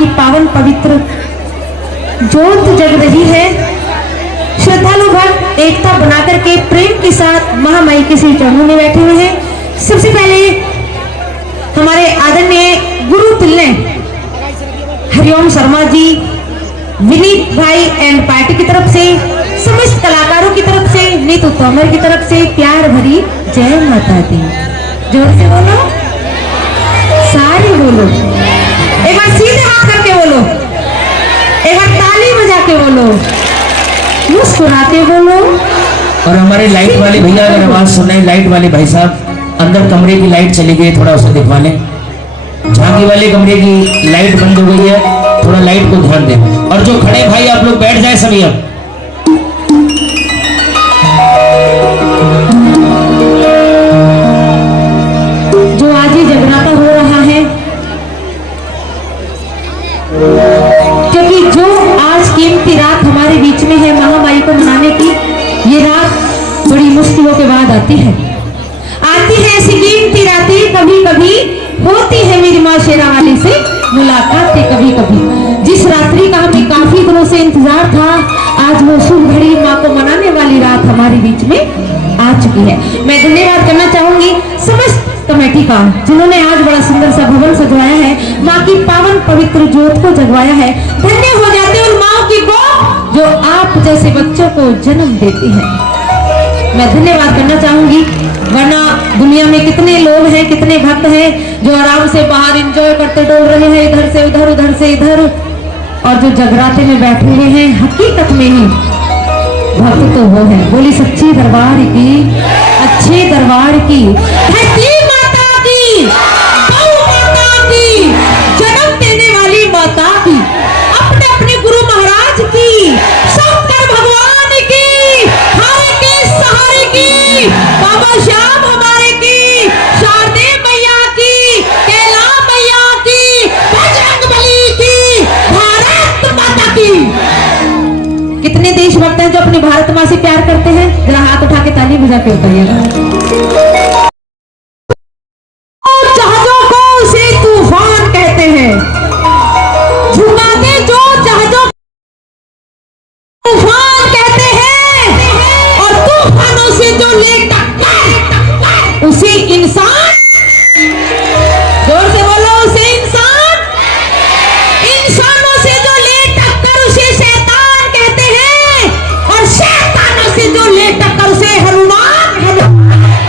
की पावन पवित्र ज्योत जग रही है। श्रद्धालु भक्त एकता बनाकर के प्रेम के साथ महामाई के श्री चरणों में बैठे हुए हैं। सबसे पहले हमारे आदरणीय गुरु तुल्य हरिओम शर्मा जी, विनीत भाई एंड पार्टी की तरफ से, समस्त कलाकारों की तरफ से, नीतू तोमर की तरफ से प्यार भरी जय माता दी। जोर से बोलो, सारे बोलो, एक बार सीधे हाथ करके बोलो, एक बार ताली बजा के बोलो, मुस्कुराते बोलो। और हमारे लाइट वाले भैया अगर आवाज सुन रहे हैं, लाइट वाले भाई साहब, अंदर कमरे की लाइट चली गई, थोड़ा उसे दिखवा लें। झांकी वाले कमरे की लाइट बंद हो गई है, थोड़ा लाइट को ध्यान दें। और जो खड़े भाई आप लोग बैठ जाए सभी। अब जो आज ही जगराता हो रहा है, क्योंकि जो आज कीमती रात हमारे बीच में है महामाई को मनाने की, ये रात बड़ी मुश्किलों के बाद आती है ऐसी कीमती रातें। कभी कभी होती है मेरी माँ शेरा वाली से मुलाकातें, कभी कभी जिस रात्रि का हमें काफी दिनों से इंतजार था, आज वो शुभ घड़ी माँ को मनाने वाली रात हमारे बीच में आ चुकी है। मैं धन्यवाद करना चाहूंगी समस्त कमेटी का, जिन्होंने आज बड़ा सुंदर सा भवन सजवाया है, माँ की पावन पवित्र ज्योत को जगवाया है। धन्य हो जाते उन माँ की गोद जो आप जैसे बच्चों को जन्म देती है। मैं धन्यवाद करना चाहूंगी, वरना दुनिया में कितने लोग हैं, कितने भक्त हैं जो आराम से बाहर एंजॉय करते डोल रहे हैं, इधर से उधर, उधर से इधर, और जो जगराते में बैठे हुए हैं हकीकत में ही भक्त तो वो है। बोली सच्ची दरबार की, अच्छे दरबार की, धरती माता की, गौ माता की, जन्म देने वाली माता की, अपने अपने गुरु महाराज की, शंकर भगवान की, हरे के सहारे की, बाबा श्याम हमारे की, शारदे मैया की, कैला मैया की, बजरंगबली की, भारत माता की। कितने देशभक्त हैं जो अपनी भारत माँ से प्यार करते हैं? जरा हाथ उठा के ताली बजा के बताइएगा। जहाजों को उसे तूफान कहते हैं, झुका दे जो जहाजों तूफान कहते हैं, और तूफानों से जो ले टक्कर उसे इंसान, जोर से बोलो, उसे इंसान, इंसानों से जो ले टक्कर उसे शैतान कहते हैं, और शैतानों से जो ले टक्कर उसे हनुमान।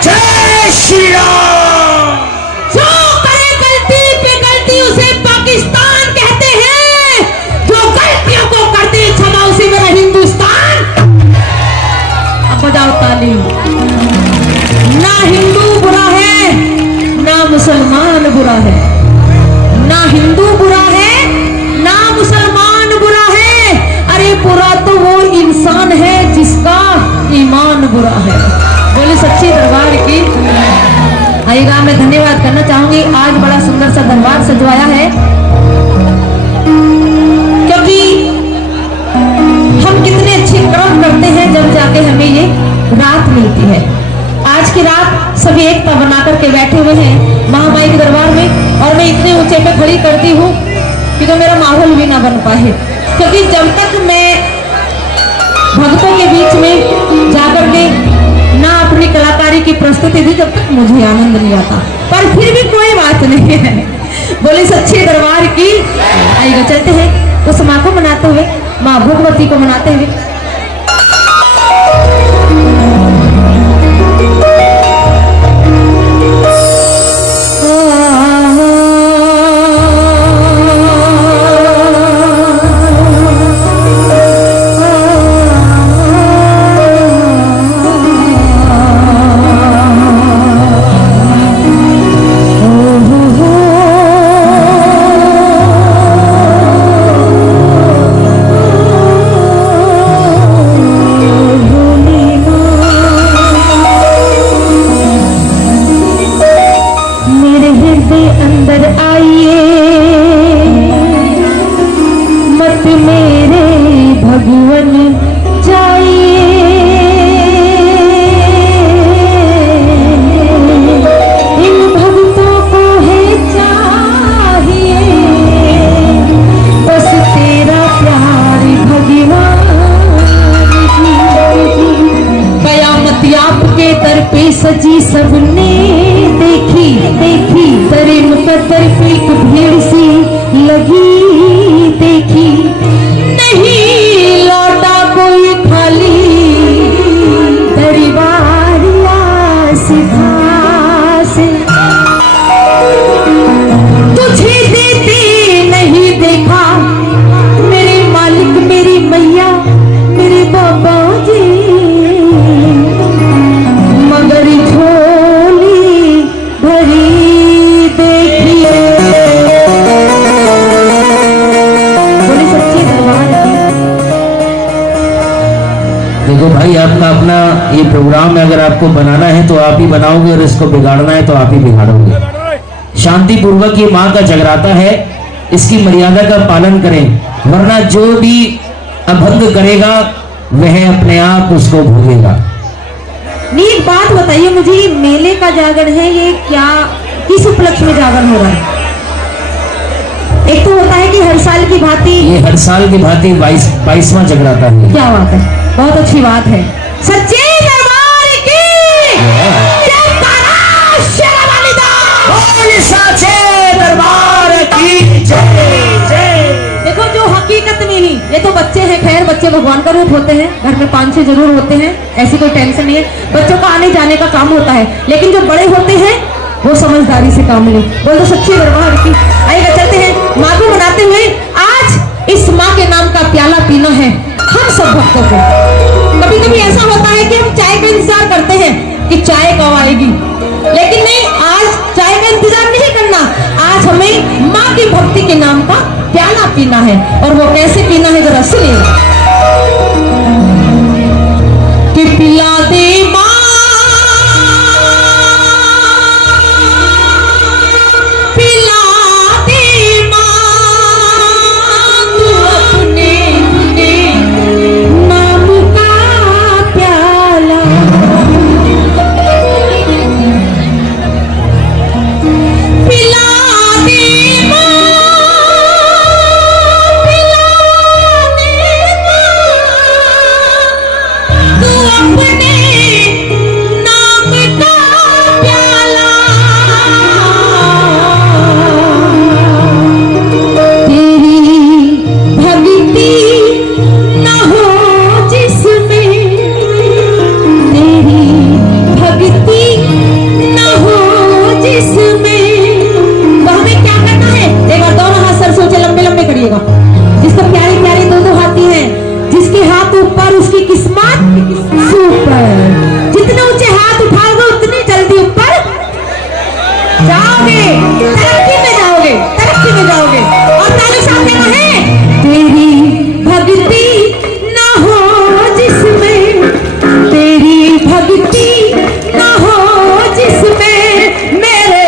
जय श्री राम। जो करे गलती पे गलती उसे पाकिस्तान कहते हैं, जो गलतियों को करते क्षमा उसे मेरा हिंदुस्तान। अब बजाओ ताली। ना हिंदू बुरा है, ना मुसलमान बुरा है, ना हिंदू बुरा है, ना मुसलमान बुरा है, अरे बुरा तो वो इंसान है जिसका ईमान बुरा है। बोले सच्ची दरबार की। आइएगा, मैं धन्यवाद करना चाहूंगी, आज बड़ा सुंदर सा दरबार सजवाया है, क्योंकि हम कितने अच्छे कर्म करते हैं जब जाके हमें ये रात मिलती है। आज की रात सभी एकता बना करके बैठे हुए हैं महामाई के दरबार में, और मैं इतने ऊंचे पे खड़ी करती हूँ कि तो मेरा माहौल भी ना बन पाए, क्योंकि जब तक मैं भक्तों के बीच में जाकर के ना अपनी कलाकारी की प्रस्तुति दी, जब तक मुझे आनंद नहीं आता, पर फिर भी कोई बात नहीं है। बोले सच्चे दरबार की। आइए चलते हैं उस माँ को मनाते हुए, माँ भगवती को मनाते हुए। देखो भाई, आपका अपना ये प्रोग्राम है, अगर आपको बनाना है तो आप ही बनाओगे और इसको बिगाड़ना है तो आप ही बिगाड़ोगे। शांति पूर्वक ये माँ का जगराता है, इसकी मर्यादा का पालन करें, वरना जो भी अभंग करेगा वह अपने आप उसको भोगेगा। नहीं, एक बात बताइए मुझे, ये मेले का जागरण है, ये क्या किस उपलक्ष्य में जागरण हो रहा है? एक तो होता है कि हर साल की भांति, ये हर साल की भांति 22वां जगराता है। क्या बात है, बहुत अच्छी बात है। सच्चे दरबार की जयकारा, शेरावाली दा। बोल साचे दरबार की जय जय। देखो, जो हकीकत में ही, ये तो बच्चे हैं, खैर बच्चे भगवान का रूप होते हैं, घर में 5-6 जरूर होते हैं, ऐसी कोई टेंशन नहीं है, बच्चों का आने जाने का काम होता है, लेकिन जो बड़े होते हैं वो समझदारी से काम ले। बोल दो सच्चे दरबार की। आइएगा, चलते हैं माँ को मनाते हुए। आज इस माँ के नाम का प्याला पीना है हम सब भक्तों को। कभी कभी ऐसा होता है कि हम चाय का इंतजार करते हैं कि चाय कब आएगी, लेकिन नहीं, आज चाय का इंतजार नहीं करना, आज हमें माँ की भक्ति के नाम का प्याला पीना है। और वो कैसे पीना है जरा सुनिए। कि पिला दे माँ, जिसको प्यारे प्यारे दो हाथी हैं, जिसके हाथ ऊपर उसकी किस्मत सुपर। जितने ऊंचे हाथ उठाओगे उतनी जल्दी ऊपर जाओगे, तरक्की में जाओगे, तरक्की में जाओगे। और ताली साथ में कहें, तेरी भक्ति ना हो जिसमें, तेरी भक्ति ना हो जिसमें मेरे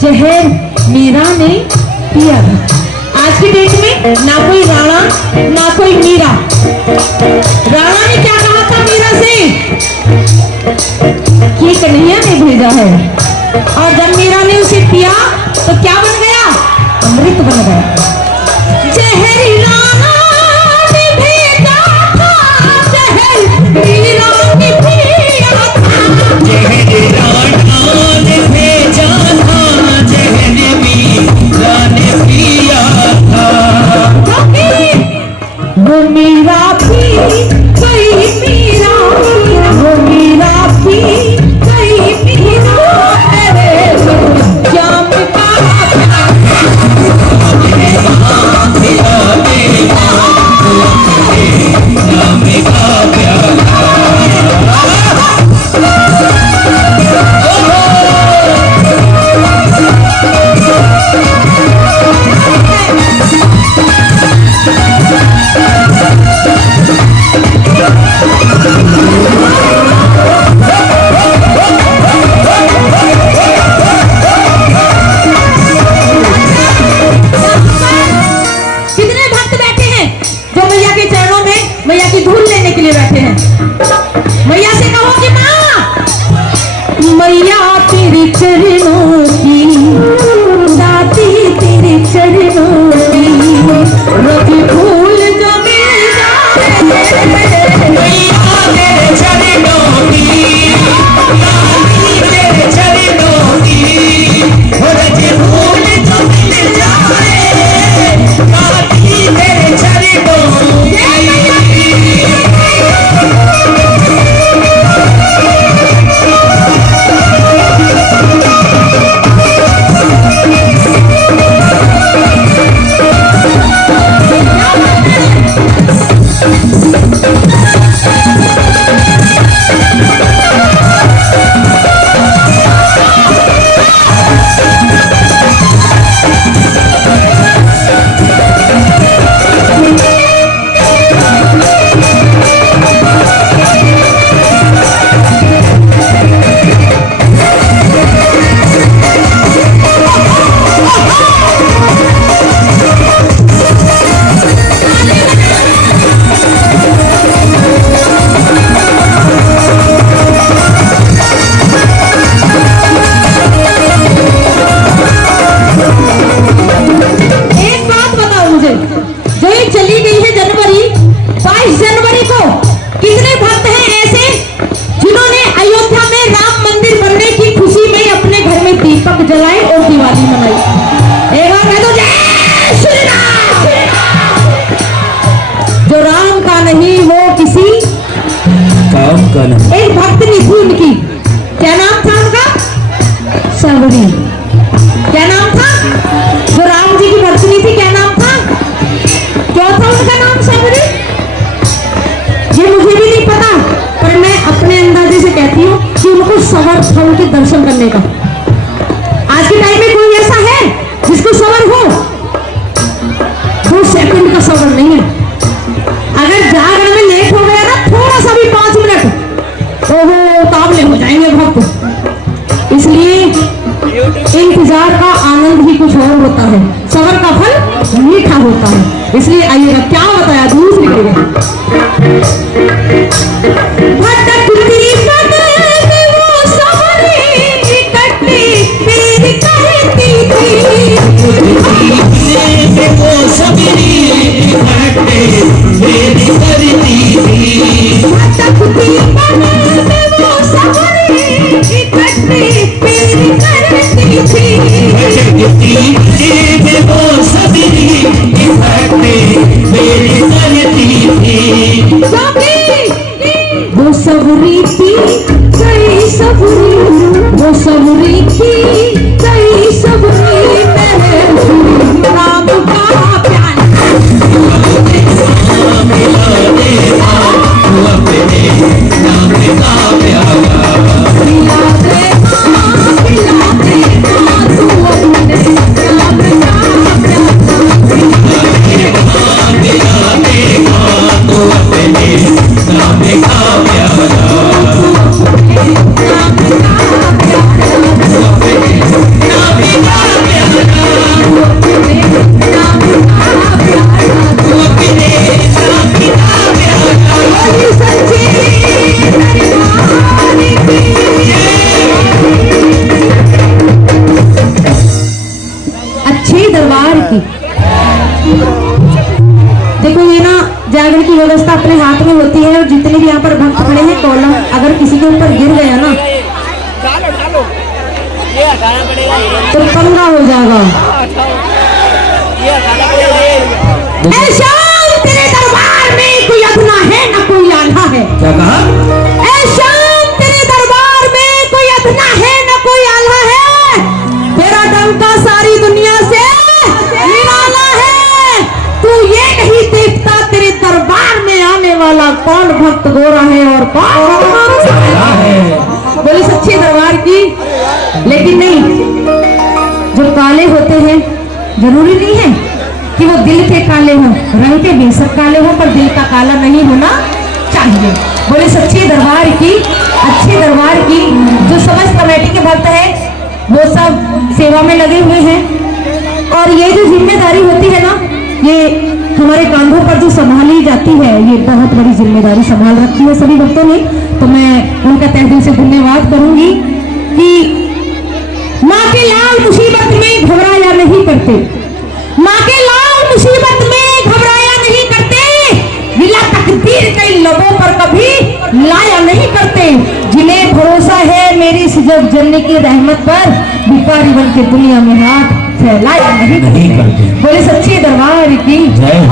जहर मीरा ने पिया था। आज की डेट में ना कोई राणा ना कोई मीरा। राणा ने क्या कहा था मीरा से, ये कन्हैया ने भेजा है, और जब मीरा ने उसे पिया तो क्या बन गया, अमृत बन गया। जहर राणा ने भेजा था, जहर मीरा ने पिया था, जहर राणा ने भेजा था, जहर मीरा ने पिया था। वो मीरा भी कोई मीरा, वो मीरा भी कोई मीरा, तेरे जाम का मैया तेरे चरणों की दाती तेरे चरणों की रवि फूल जो मिल जाए मैया तेरे चरणों की, दाती तेरे चरणों की, रज फूल जो मिल जाए, दाती तेरे चरणों की। जलाई और दिवाली मनाई। एक बार कह दो जय श्री राम। जो राम का नहीं वो किसी काम का नहीं। एक भक्तनी थी उनकी, क्या नाम था उनका? सबरी। क्या नाम था? जो राम जी की भक्तनी थी क्या नाम था? क्या था उनका नाम? सबरी। ये मुझे भी नहीं पता, पर मैं अपने अंदाजे से कहती हूँ कि उनको सबर था उनके दर्शन करने का। आज के टाइम में कोई ऐसा है जिसको सबर हो? 2 सेकंड का सबर नहीं है। अगर जागरण में लेट हो गया ना थोड़ा सा भी 5 मिनट, ओहो तावले हो जाएंगे भक्त। इसलिए इंतजार का आनंद ही कुछ और होता है, सबर का फल मीठा होता है। इसलिए आइएगा, क्या बताया दूसरी जगह भटकती बदन वो सबरी इकट्ठी फिर कहती थी। वो सबरी इकट्ठे फिर करती थी। भटकती बदन वो सबरी इकट्ठी फिर करती थी। भटकती वो सबरी इकट्ठे फिर करती थी। वो सबरी थी कई सबरी, वो सबरी थी कई सबरी मेरे राम का प्यार मिला दे अपने नाम का प्यारा। मिला दे तू अपने राम का प्यार। मिला दे तू अपने नाम का प्यारा। अच्छे दरबार की देखो, ये ना जागरण की व्यवस्था अपने हाथ में होती है। और जितने भी यहाँ पर भक्त खड़े हैं, कॉलम अगर किसी के ऊपर गिर गया ना तो पंगा हो जाएगा। ऐ श्याम, तेरे दरबार में कोई अधना है ना कोई आधा है। क्या कहा? ऐ श्याम, तेरे दरबार में कोई अधना है ना कोई आधा है। तेरा डंका सारी दुनिया से निराला है। तू ये नहीं देखता तेरे दरबार में आने वाला कौन भक्त गोरा है और कौन काला है। बोली सच्चे दरबार की। लेकिन नहीं, जो काले होते हैं जरूरी नहीं है कि वो दिल के काले हों, रंग के बेशक काले हों, पर दिल का काला नहीं होना चाहिए। बोले सच्चे दरबार की, अच्छे दरबार की। जो समस्त कमेटी के भक्त हैं वो सब सेवा में लगे हुए हैं। और ये जो जिम्मेदारी होती है ना, ये हमारे कांधों पर जो संभाली जाती है, ये बहुत बड़ी जिम्मेदारी संभाल रखी है सभी भक्तों ने। तो मैं उनका तहे दिल से धन्यवाद करूंगी। करते, माँ के लाल मुसीबत में घबराया नहीं करते, गिला तकदीर के लबों पर कभी लाया नहीं करते, जिन्हें भरोसा है मेरी इस जग जनने की रहमत पर, भिखारी बन के दुनिया में हाथ फैलाया नहीं करते। बोले सच्चे दरबार की,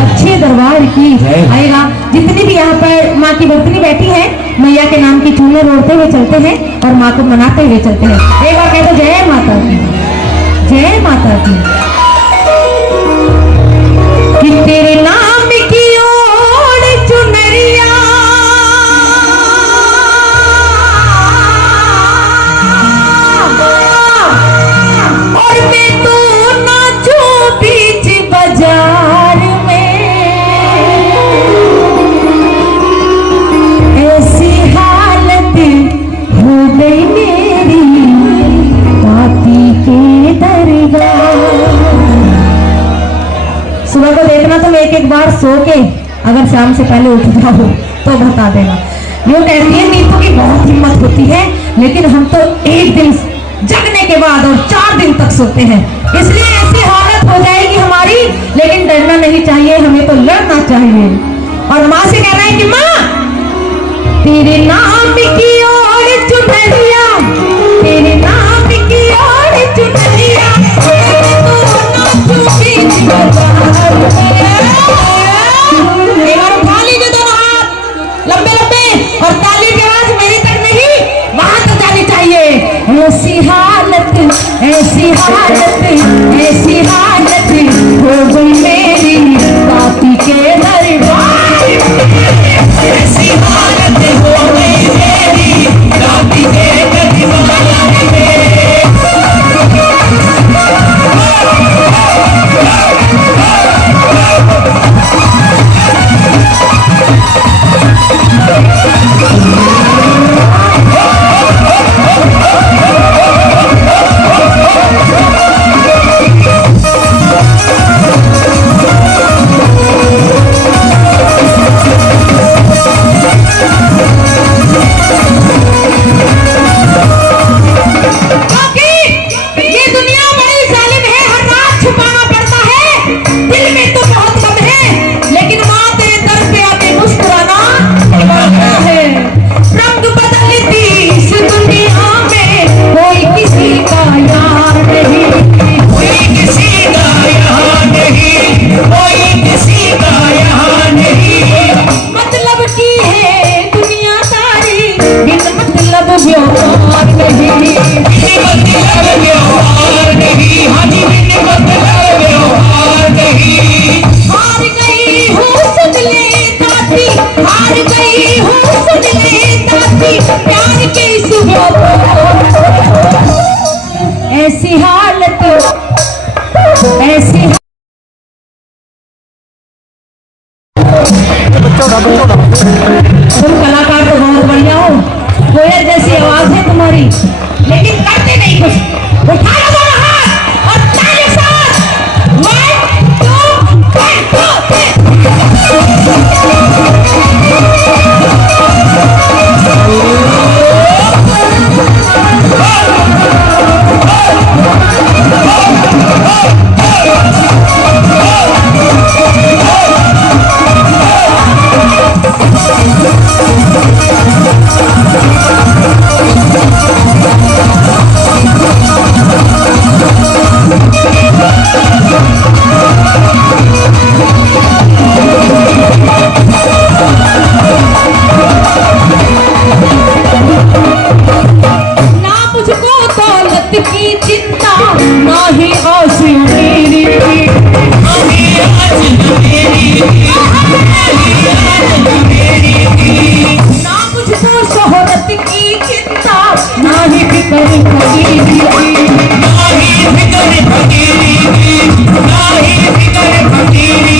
अच्छे दरबार की। आएगा जितनी भी यहाँ पर माँ की भक्तनी बैठी है, मैया के नाम की चूनर ओढ़ते हुए चलते हैं और माँ को मनाते हुए चलते हैं। एक बार कह दो जय माता की, जय माता की। कि तेरे नाम की ओर चुनरिया और मैं तो नाचूं बीच बाजार में, ऐसी हालत हो गई मेरी पापी के दरगाह। सुबह को देखना तुम एक बार सो के, अगर शाम से पहले उठ जाओ तो बता देना। यूँ कहती है नीतू की बहुत हिम्मत होती है, लेकिन हम तो एक दिन जगने के बाद और 4 दिन तक सोते हैं, इसलिए ऐसी हालत हो जाएगी हमारी। लेकिन डरना नहीं चाहिए, हमें तो लड़ना चाहिए। और माँ से कहना है कि माँ तेरे नाम की ओर चुनरिया, तेरे नाम की ओर चुनरिया, एक बार उठा लीजिए दोनों हाथ लंबे लंबे, और ताली की आवाज मेरी तक नहीं, वहां तक जानी चाहिए। ऐसी हालत, ऐसी हालत, ऐसी हालत हो गई मेरी पापी के दरबार, ऐसी हालत हो गई मेरी पापी के दरबार में। ऐसी हालत, ऐसी तुम कलाकार तो बहुत बढ़िया हो, कोयल जैसी आवाज है तुम्हारी, लेकिन करते नहीं कुछ। उठा लो दोनों हाथ और ताली साथ, 1 2 1 2 की चिंता ना ही आस मेरी, ना मुझको शोहरत की चिंता, ना ही फिक्र फकीरी, ना ही फिक्र फकीरी, ना ही फिक्र फकीरी।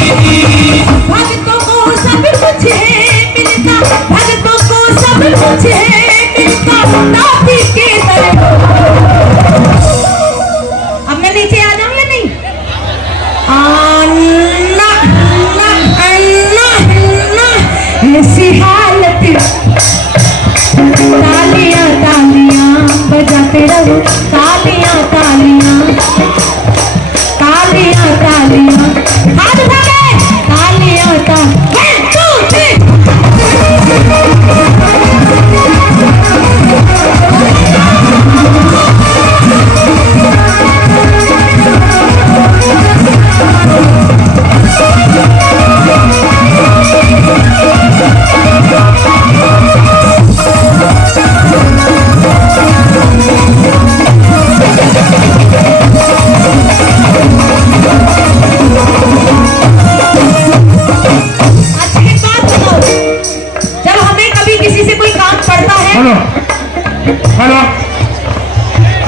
भक्तों को सब कुछ है मिलता, भक्तों को सब कुछ है मिलता, नापी के दरबार। अब मैं नीचे आ जाऊं या नहीं? अन्ना अन्ना अन्ना अन्ना, ऐसी हालत, तालियां तालियां बजाते रहो, तालियां तालियां तालियां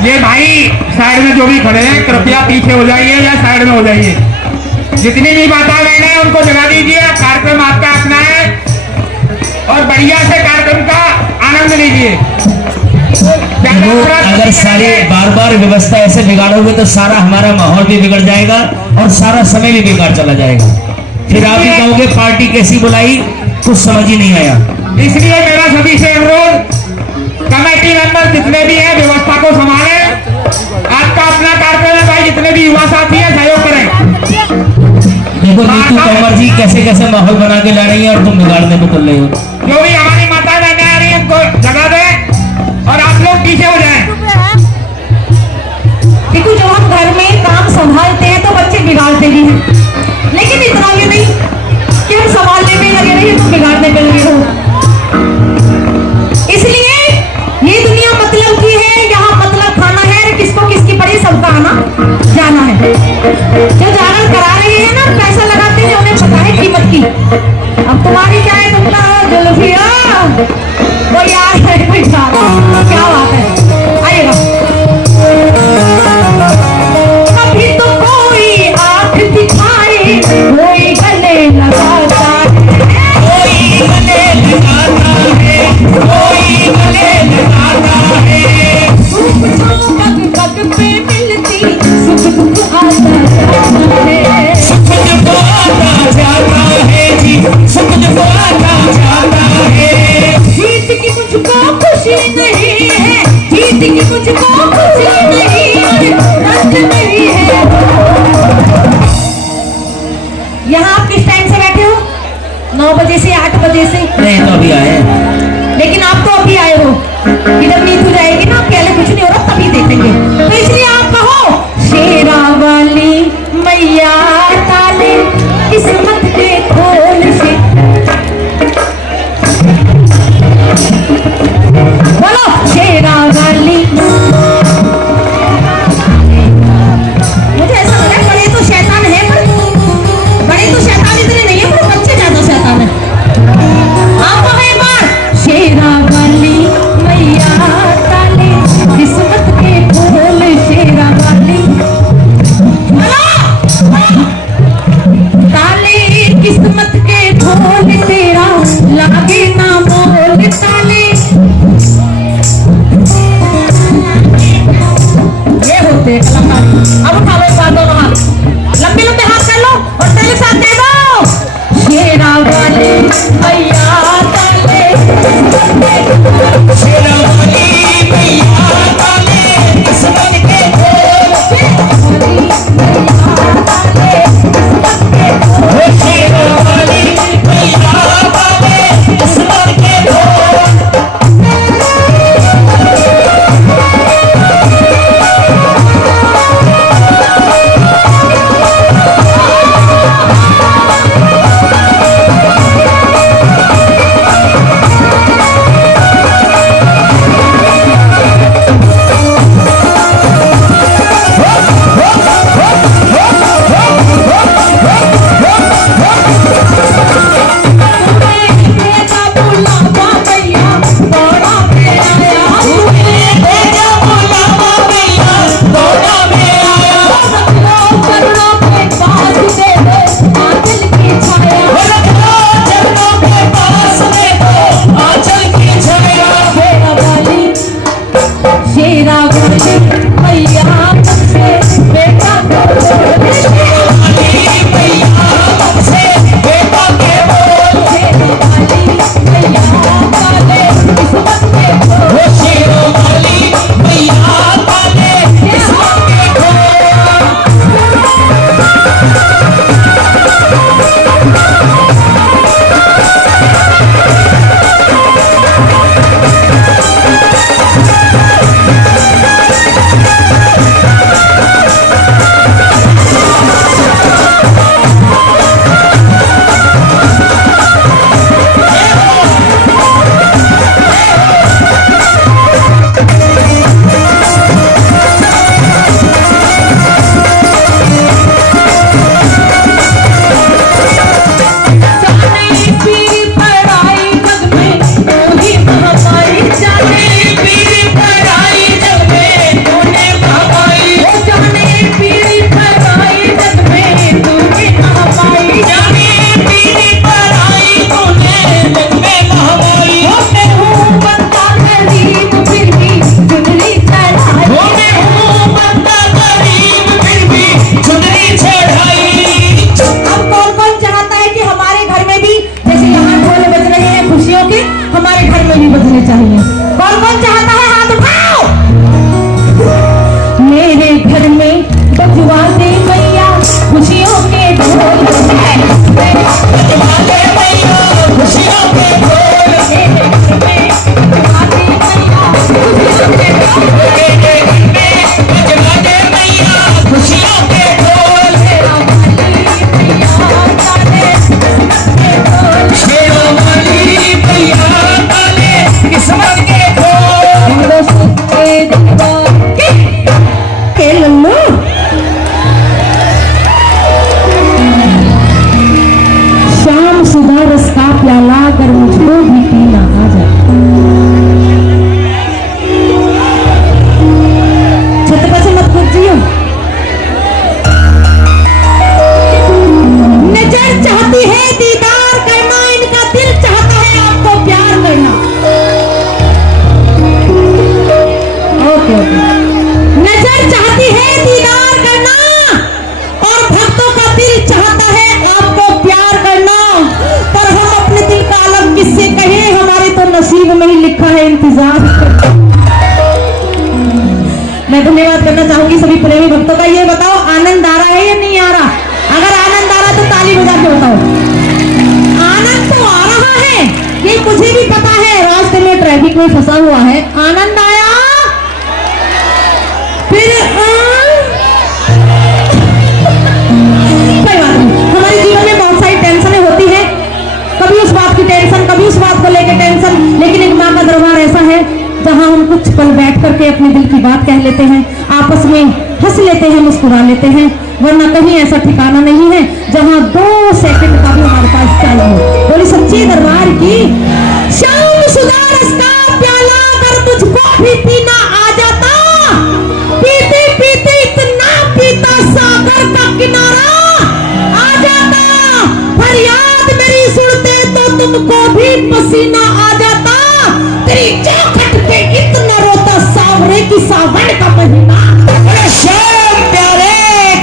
ये भाई साइड में जो भी खड़े हैं कृपया पीछे हो जाइए या साइड में हो जाइए। जितनी भी माता बहन है उनको जगा दीजिए। कार्यक्रम आपका अपना है और बढ़िया से कार्यक्रम का आनंद लीजिए। अगर सारी बार बार व्यवस्था ऐसे बिगाड़ोगे तो सारा हमारा माहौल भी बिगड़ जाएगा और सारा समय भी बेकार चला जाएगा। फिर आप ही कहोगे पार्टी कैसी बुलाई, कुछ समझ ही नहीं आया। इसलिए मेरा सभी से अनुरोध, कमेटी मेंबर जितने भी हैं व्यवस्था को संभालें। आपका अपना कार्यक्रम है भाई, जितने भी युवा साथी हैं सहयोग करें। देखो नीतू तोमर जी कैसे कैसे माहौल बना के ला रही है और तुम बिगाड़ने में तुल रही हो। जो भी हमारी माता बहनें आ रही है उनको जगा दें और आप लोग पीछे हो जाएं। देखो जब हम घर में काम संभालते हैं तो बच्चे बिगाड़ते भी हैं, लेकिन इतना भी नहीं कि हम संभालने में लगे रहिए तो बिगाड़ने में लगे हो। इसलिए ये दुनिया मतलब की है, यहाँ मतलब खाना है, किसको किसकी पड़ी सबका आना जाना है। जो जागरण करा रहे हैं ना, पैसा लगाते हैं, उन्हें पता है कीमत की। अब तुम्हारी क्या है, तुम तो जुल्फिया कोई आ है कोई जा रहा, क्या बात है, आइएगा। कभी तो कोई आंख दिखाए, कोई गले लगाता है, कोई गले लगाता है, कोई गले लगाता है। सुख पग पग पे मिलती, सुख दुख आता है, सुख जब आता जाता है जी, सुख जब आता जाता है। जीत की मुझको खुशी नहीं है, जीत की मुझको खुशी नहीं है, रंग नहीं है। यहाँ आप किस टाइम से बैठे हो? 9 बजे से 8 बजे से? नहीं तो अभी आए। लेकिन आप तो अभी आए हो, जब नीतू जाएगी ना, पहले कुछ नहीं हो रहा तभी देखेंगे। तो इसलिए आप कहो शेरा वाली मैया ताले किस्मत के खोल से, बोलो शेरा वाली। मुझे ऐसा लग रहा है बड़े तो शैतान है, पर बड़े तो शैतान इतने नहीं है, पर बच्चे ज्यादा शैतान है। आप कहो एक बार शेरा वाली मैया ताले किस्मत के खोल, शेरा वाली ताले किस्मत के खोल, तेरा लागे ना मोल ताले। ये होते हैं कलाकार। अब उठाओ एक बार दोनों हाथ, लंबे लंबे हाथ कर लो और तेरे साथ दे दो। शेरा वाली मैया ताले, शेरा वाली मैया ताले किस्मत के खोल, शेरा वाली मैया ताले किस्मत के खोल। खुशियों के ढोल शेरों वाली भैया वाले किस्मत के के लल्लू शाम सुबह रस का प्याला अगर मुझको भी पीना आ जाए। छत पर से मत कूदियो। नजर चाहती है दीदार करना, इनका दिल चाहता है आपको प्यार करना। Okay okay. नजर चाहती है दीदार करना और भक्तों का दिल चाहता है आपको प्यार करना, पर हम अपने दिल का अलग किससे कहें, हमारे तो नसीब में ही लिखा है इंतजार। मैं धन्यवाद करना चाहूंगी सभी प्रेमी भक्तों का। ये बताओ आनंद आ रहा है या नहीं आ रहा? अगर आनंद आ रहा तो ताली बजा के बताओ। आनंद तो आ रहा है, ये मुझे भी पता है। रास्ते में ट्रैफिक में फंसा हुआ है, आनंद आया फिर कोई बात नहीं। हमारे जीवन में बहुत सारी टेंशनें होती हैं, कभी उस बात की टेंशन, कभी उस बात को लेकर टेंशन, लेकिन एक माँ का दरबार ऐसा है जहाँ हम कुछ पल बैठ करके अपने दिल की बात कह लेते हैं, आपस में हंस लेते हैं, मुस्कुरा लेते हैं। वरना कहीं ऐसा ठिकाना नहीं है जहाँ 2 सेकंड का भी हमारे पास चाहिए। बोली सच्ची दरबार की। शाम सुधा रस का प्याला अगर मुझको भी पीना आ जाता, पीते पीते इतना पीता सागर का किनारा आ जाता, फरियाद मेरी सुनते तो तुमको भी पसीना आ जाता, तेरी चौखट पे इतना रोता सावरे की सावन का महीना। श्याम प्यारे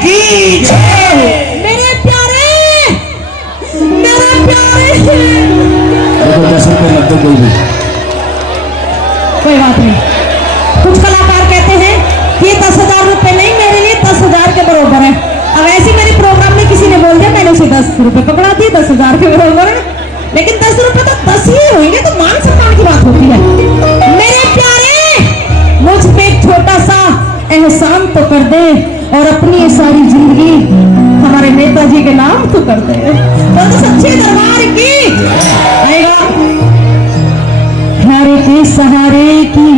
की जय। मेरे प्यारे, मेरे प्यारे। देखो 10 रुपए लग दो कोई भी। कोई बात नहीं। कुछ कलाकार कहते हैं कि 10,000 रुपए नहीं, मेरे लिए 10,000 के बरोबर है। अब ऐसे मेरे प्रोग्राम में किसी ने बोल दिया, मैंने उसे 10 रुपए पकड़ा दिए, 10,000 के बरोबर है। लेकिन 10 रुपए तो 10 ही होंगे, तो मान सम्मान की बात होती है। मेरे प्यारे, मुझ पे एक छोटा सा एहसान तो कर दे और अपनी ये सारी जिंदगी हमारे नेताजी के नाम तो कर दे। तो सच्चे दरबार की आएगा हमारे के सहारे की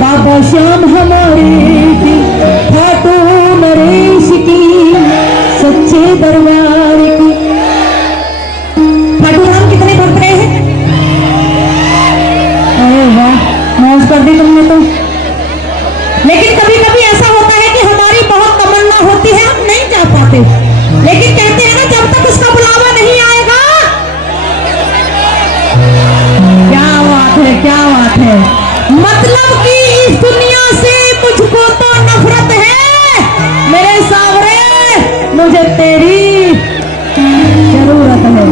बाबा श्याम हमारे की, खाटू नरेश की, सच्चे दरबार की। खाटू राम कितने भक्त रहे हैं? अरे वाह, मौज कर दी तुमने तो। लेकिन कभी कभी ऐसा होता है कि हमारी बहुत तमन्ना होती है, हम नहीं जा पाते, लेकिन कहते हैं ना जब तक उसका बुलावा नहीं आएगा। क्या बात है, क्या बात है। मतलब कि इस दुनिया से मुझको तो नफरत है मेरे सावरे, मुझे तेरी जरूरत है।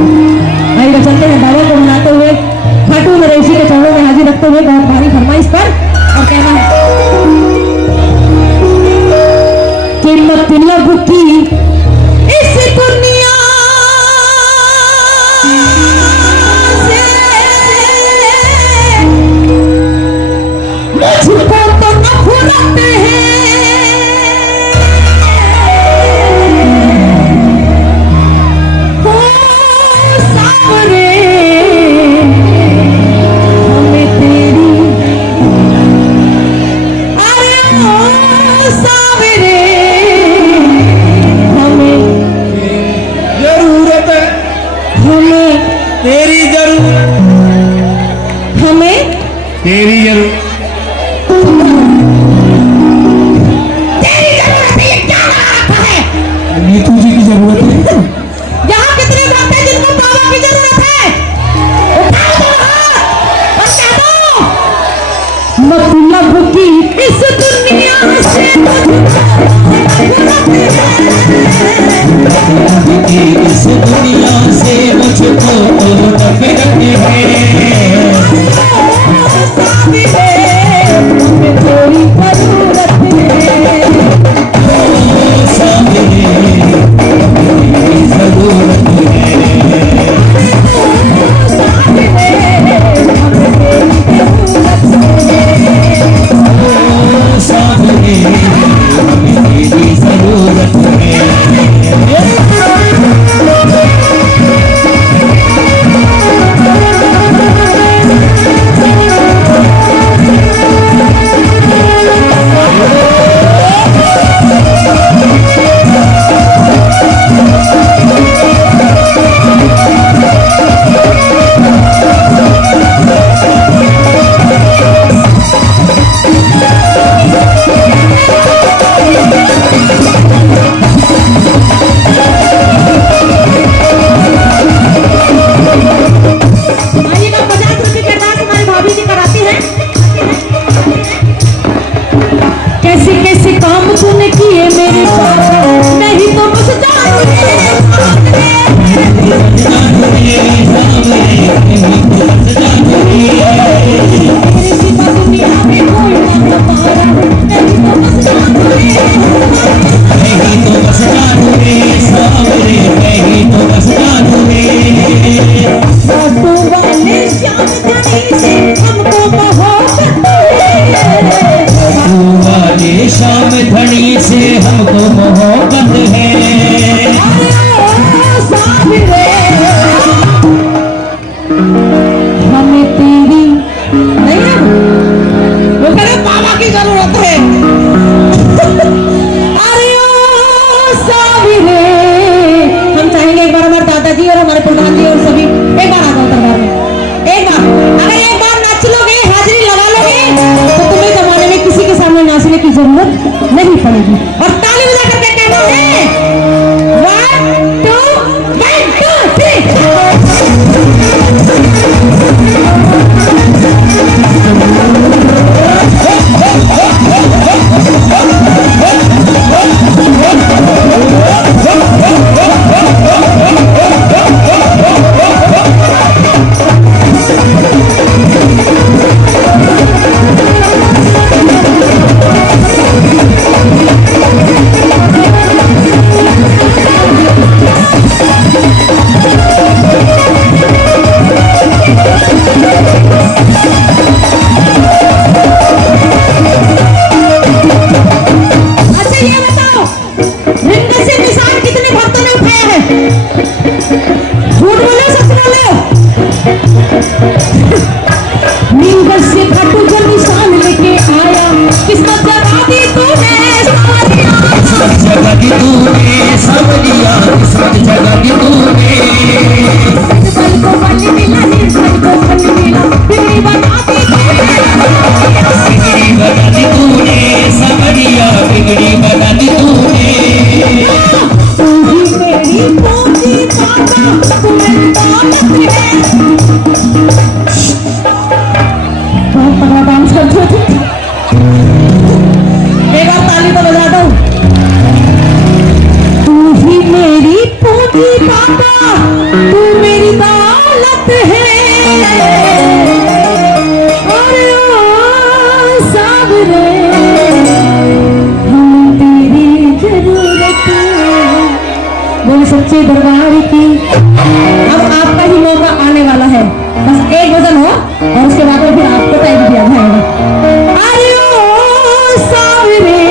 आइए चलते हैं बाबा को मनाते हुए, खाटू नरेशी के चरणों में हाजिर रखते हुए बहुत भारी फरमाइश पर। और कहना है कि मतलब की इस दुनिया से मुझको तो नफरत है, ओ सावरे हमें तेरी, अरे ओ सावरे हमें जरूरत है, हमें तेरी जरूरत, हमें तेरी जरूर तेरी जरूरत है। ये क्या लगा रखा है? नीतू जी की जरूरत है। यहाँ कितने लोग हैं जिनको बाबा की जरूरत है? उठाओ दो हाथ और कह दो मतलब की इस दुनिया से मुझको हमको मोहब्बत है। साबिरे हमें तेरी नहीं है वो कह रहे बाबा की जरूरत है। अरे ओ साबिरे हम चाहेंगे एक बार हमारे दादाजी और हमारे प्रधान जी और सभी एक बार आ जाओ दरबार में। एक बार अगर एक बार नाच लोगे हाजिरी लगा लोगे तो तुम्हें जमाने में किसी के सामने नाचने की जरूरत नहीं पड़ेगी। और ताली बजा करके कहना है 1 2 1 2 सच्चे दरबार की। अब आपका ही मौका आने वाला है, बस एक भजन हो और उसके बाद फिर आपको टाइम दिया जाएगा। अरे ओ सावरे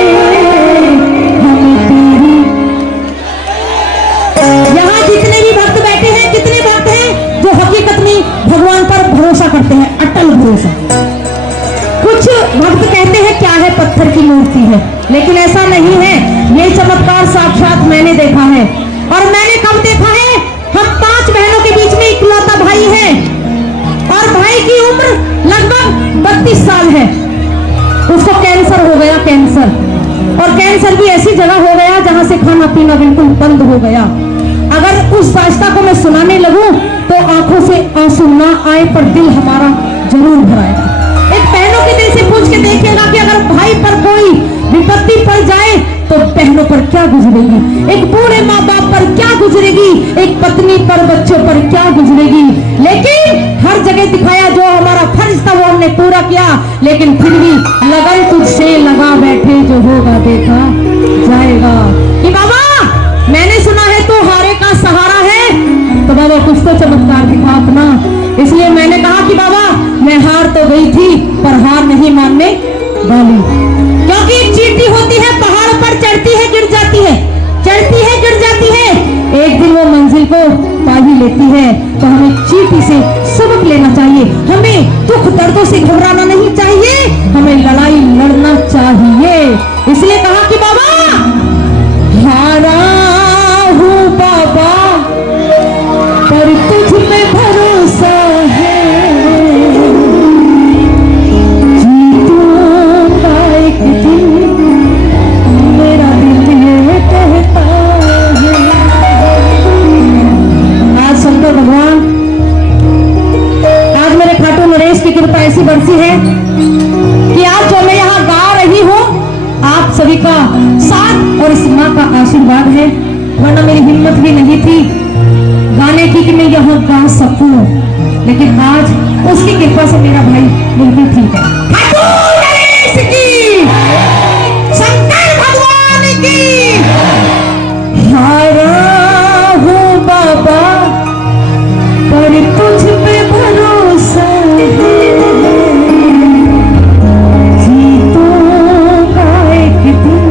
हम तेरी। यहाँ जितने भी भक्त बैठे हैं, कितने भक्त हैं जो हकीकत में भगवान पर भरोसा करते हैं, अटल भरोसा। कुछ भक्त कहते हैं क्या है, पत्थर की मूर्ति है, लेकिन ऐसा नहीं है। ये चमत्कार साक्षात मैंने देखा है। और मैंने कब देखा है? हम 5 बहनों के बीच में इकलौता भाई है और भाई की उम्र लगभग 32 साल है। उसको कैंसर हो गया, कैंसर। और कैंसर भी ऐसी जगह हो गया जहां से खाना पीना बिल्कुल बंद हो गया। अगर उस दास्तां को मैं सुनाने लगूं तो आंखों से आंसू ना आए पर दिल हमारा जरूर भराएगा। एक बहनों के दिल से पूछ के देखिएगा कि अगर भाई पर कोई विपत्ति पड़ जाए तो बहनों पर क्या गुजरेगी, एक बूढ़े माँ बाप पर क्या गुजरेगी, एक पत्नी पर, बच्चों पर क्या गुजरेगी। लेकिन हर जगह दिखाया जो हमारा फर्ज था वो हमने पूरा किया। लेकिन फिर भी लगन तुझसे लगा बैठे, जो होगा देखा जाएगा। कि बाबा मैंने सुना है तू हारे का सहारा है, तो बाबा कुछ तो चमत्कार दिखा अपना। इसलिए मैंने कहा कि बाबा मैं हार तो गई थी पर हार नहीं मानने वाली। क्योंकि एक चींटी होती है, पहाड़ पर चढ़ती है गिर जाती है, चढ़ती है गिर जाती है, एक दिन वो मंजिल को पा ही लेती है। तो हमें चींटी से सबक लेना चाहिए। हमें दुख दर्दों से घबराना नहीं चाहिए, हमें लड़ाई लड़ना चाहिए। इसलिए कहा कि बाबा हारा हूँ बाबा पर तुझ पे भरोसा है, जीतूंगा एक दिन मेरा दिल ये कहता है। आज शंकर भगवान, आज मेरे खाटू नरेश की कृपा ऐसी बरसी है कि आज जो मैं यहाँ गा रही हूँ आप सभी का साथ और इस माँ का आशीर्वाद है। वरना मेरी हिम्मत भी नहीं थी गाने की कि मैं यहाँ गा सकूं, लेकिन आज उसकी कृपा से मेरा भाई बिल्कुल ठीक है। खाटू नरेश की, शंकर भगवान की। हारा हूँ बाबा पर तुझ पे भरोसा है, जीतूंगा एक दिन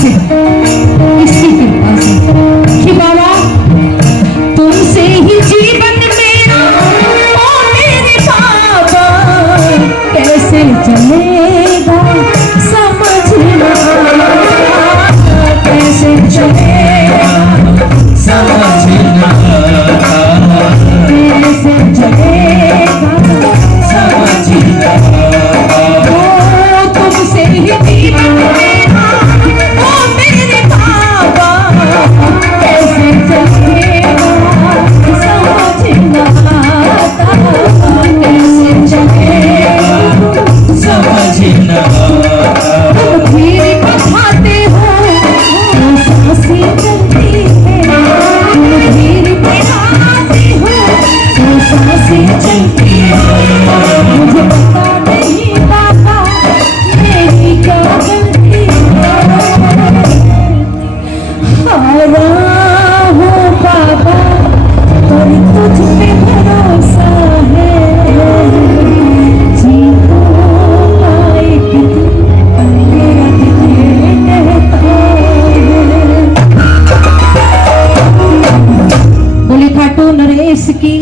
से, इसकी कृपा से कि बाबा तुमसे ही जीवन मेरा, ओ मेरे बाबा कैसे चलेगा समझना, कैसे चलेगा समझना, कैसे चलेगा समझना। ओ तुमसे ही जीवन मेरा, ओ मेरे बाबा कैसे चलेगा समझना, कैसे चलेगा समझना। तुम धीरे बधाते हो सांसें चलती है, तुम धीरे बधाते हो सांसें चलती है, मुझे पता नहीं बाबा मेरी क्या गलती है, हारा हूँ बाबा पर तुझ पे भरोसा है, जीतो लायक तू मेरा दिल कहता है। बोली खाटू नरेश की।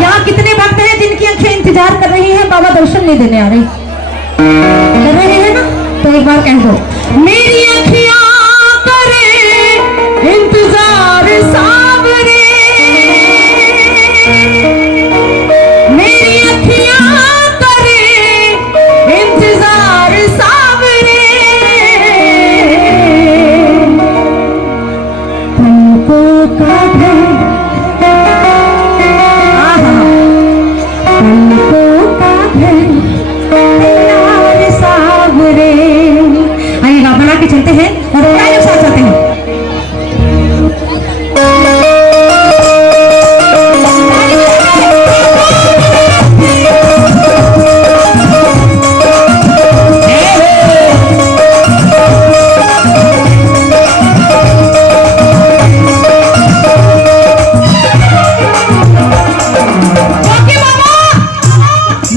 यहाँ कितने भक्त हैं जिनकी आंखें इंतजार कर रही हैं, बाबा दर्शन नहीं देने आ रही, कर रहे हैं ना, तो एक बार कह दो मेरी आँखियाँ करे इंतजार सावरे, मेरी आँखियाँ करे इंतजार सावरे, पलकों का घर पलकों का घर प्यार सावरे। आइएगा बना के चलते हैं और प्राइम साथ चलते हैं।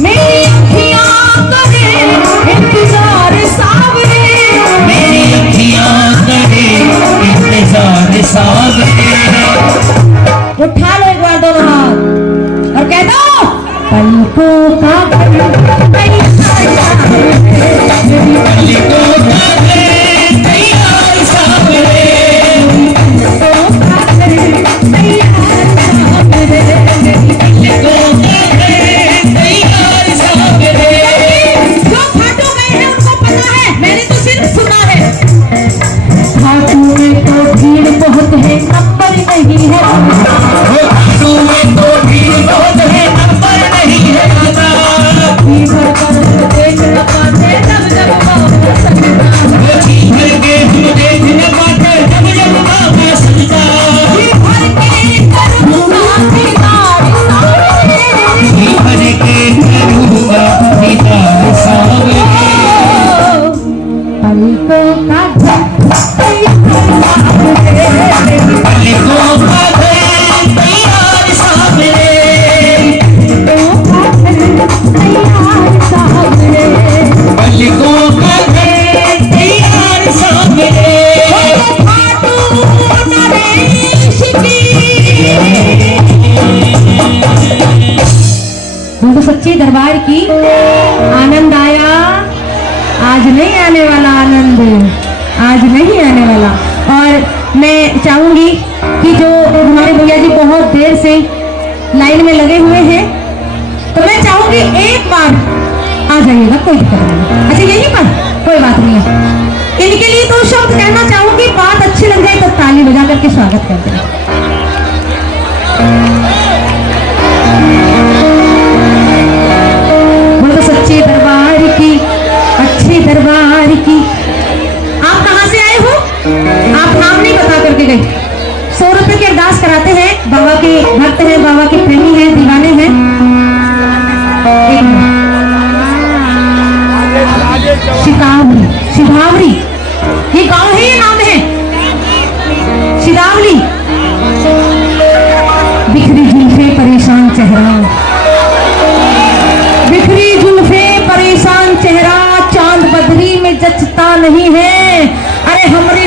मेरी अखियाँ करे इंतजार सावरे, मेरी अखियाँ करे इंतजार सावरे। उठा लो एक बार दोनों हाथ और कह दो पलकों का घर तैयार सावरे, पलकों का घर तैयार सावरे, पलकों का घर तैयार सावरे, पलकों का घर तैयार सावरे। जो खाटू गए हैं उनको पता है, मैंने तो सिर्फ सुना है। खाटू में तो भीड़ बहुत है, नंबर नहीं है, खाटू में तो भीड़ बहुत है, नंबर नहीं है दादा। जी भर कर देख न पाते जब जब बाबा सजदा, जी भर के हम देख न पाते जब जब बाबा सजदा, जी भर के करूँगा दीदार सावरे, जी भर के करूँगा दीदार सावरे। पलकों का घर तैयार सावरे, पलकों का घर तैयार सावरे, पलकों का घर तैयार सावरे। तो सच्चे दरबार की आनंद आया, आज नहीं आने वाला आनंद, आज नहीं आने वाला। और मैं चाहूंगी कि जो हमारे भैया जी बहुत देर से लाइन में लगे हुए हैं, तो मैं चाहूंगी एक बार आ जाइएगा, कोई दिक्कत नहीं। अच्छा यहीं पर कोई बात नहीं है, इनके लिए तो शब्द कहना चाहूंगी, बात अच्छी लग जाए तो ताली बजा करके स्वागत करते हैं। बोलो सच्चे दरबार की, अच्छे दरबार की। आप कहाँ से आए हो? आप नाम नहीं बता करके गए। 100 रुपए की अरदास कराते हैं, बाबा के भक्त हैं, बाबा के प्रेमी हैं, दीवाने हैं। एक मिनट। शिकावरी, शिधावरी ये गांव है, ये नाम है शिधावली। बिखरी जुल्फे परेशान चेहरा, बिखरी जुल्फे परेशान चेहरा, चांद बदरी में जचता नहीं है। अरे हमरी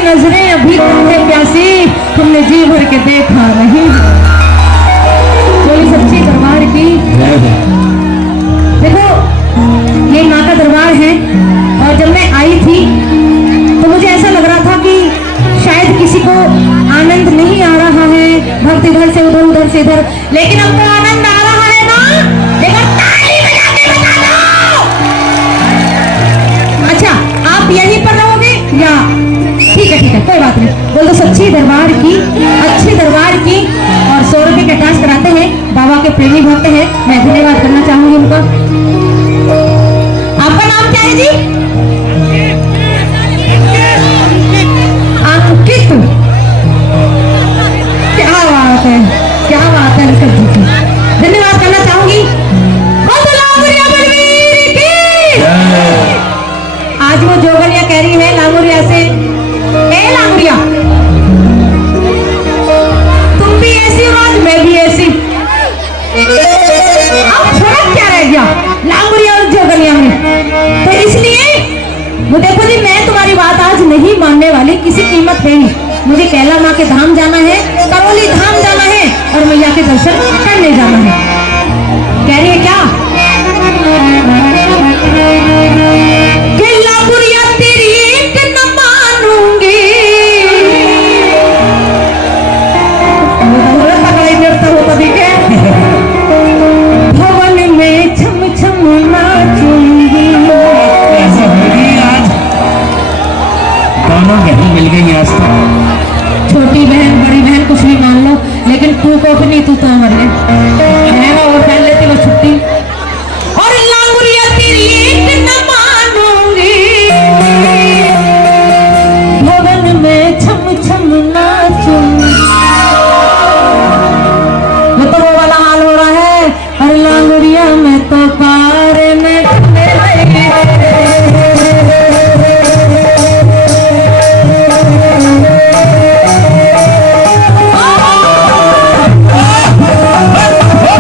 जी भर के देखा नहीं। कोई सच्ची दरबार की देखो, ये माँ का दरबार है। और जब मैं आई थी तो मुझे ऐसा लग रहा था कि शायद किसी को आनंद नहीं आ रहा है, भक्त इधर से उधर उधर से इधर, लेकिन हमको आनंद आ रहा है ना। देखो ताली बजा के बता दो। अच्छा, आप यहीं पर रहोगे या? ठीक है कोई बात नहीं। बोल दो सच्ची दरबार की, अच्छी दरबार की। और 100 रुपये का टास्क कराते हैं, बाबा के प्रेमी भक्त हैं, मैं धन्यवाद करना चाहूंगी उनका। आपका नाम क्या है जी? अंकित। क्या बात है, क्या बात है अंकित जी की। धन्यवाद करना चाहूंगी। आज वो जोगनिया कह रही है लांगुरिया से, ए लांगुरिया तुम भी ऐसी हो आज, मैं भी ऐसी। अब फर्क क्या रह गया लांगुरिया और जोगनिया में? तो इसलिए वो देखो जी, मैं तुम्हारी बात आज नहीं मानने वाली, किसी कीमत है नहीं। मुझे कैला माँ के धाम जाना है, करौली धाम जाना है और मैया के दर्शन करने जाना है। कह रही है क्या कि लांगुरिया तेरी एक न मानूंगी। होता दिखे भवन में छम छम नाचूंगी। ऐसा होगी आज, दोनों बहन मिल गई आज तो। छोटी बहन बड़ी बहन कुछ भी मान लो, लेकिन तू को भी नहीं, तू तो मर है ना। और पहन लेती वो छुट्टी। और लांगुरिया तेरी एक न मानूंगी, भवन में छम छम नाचूंगी। वो तो वो वाला हाल हो रहा है। और लांगुरिया में तो पार में घूमने लगी। ओ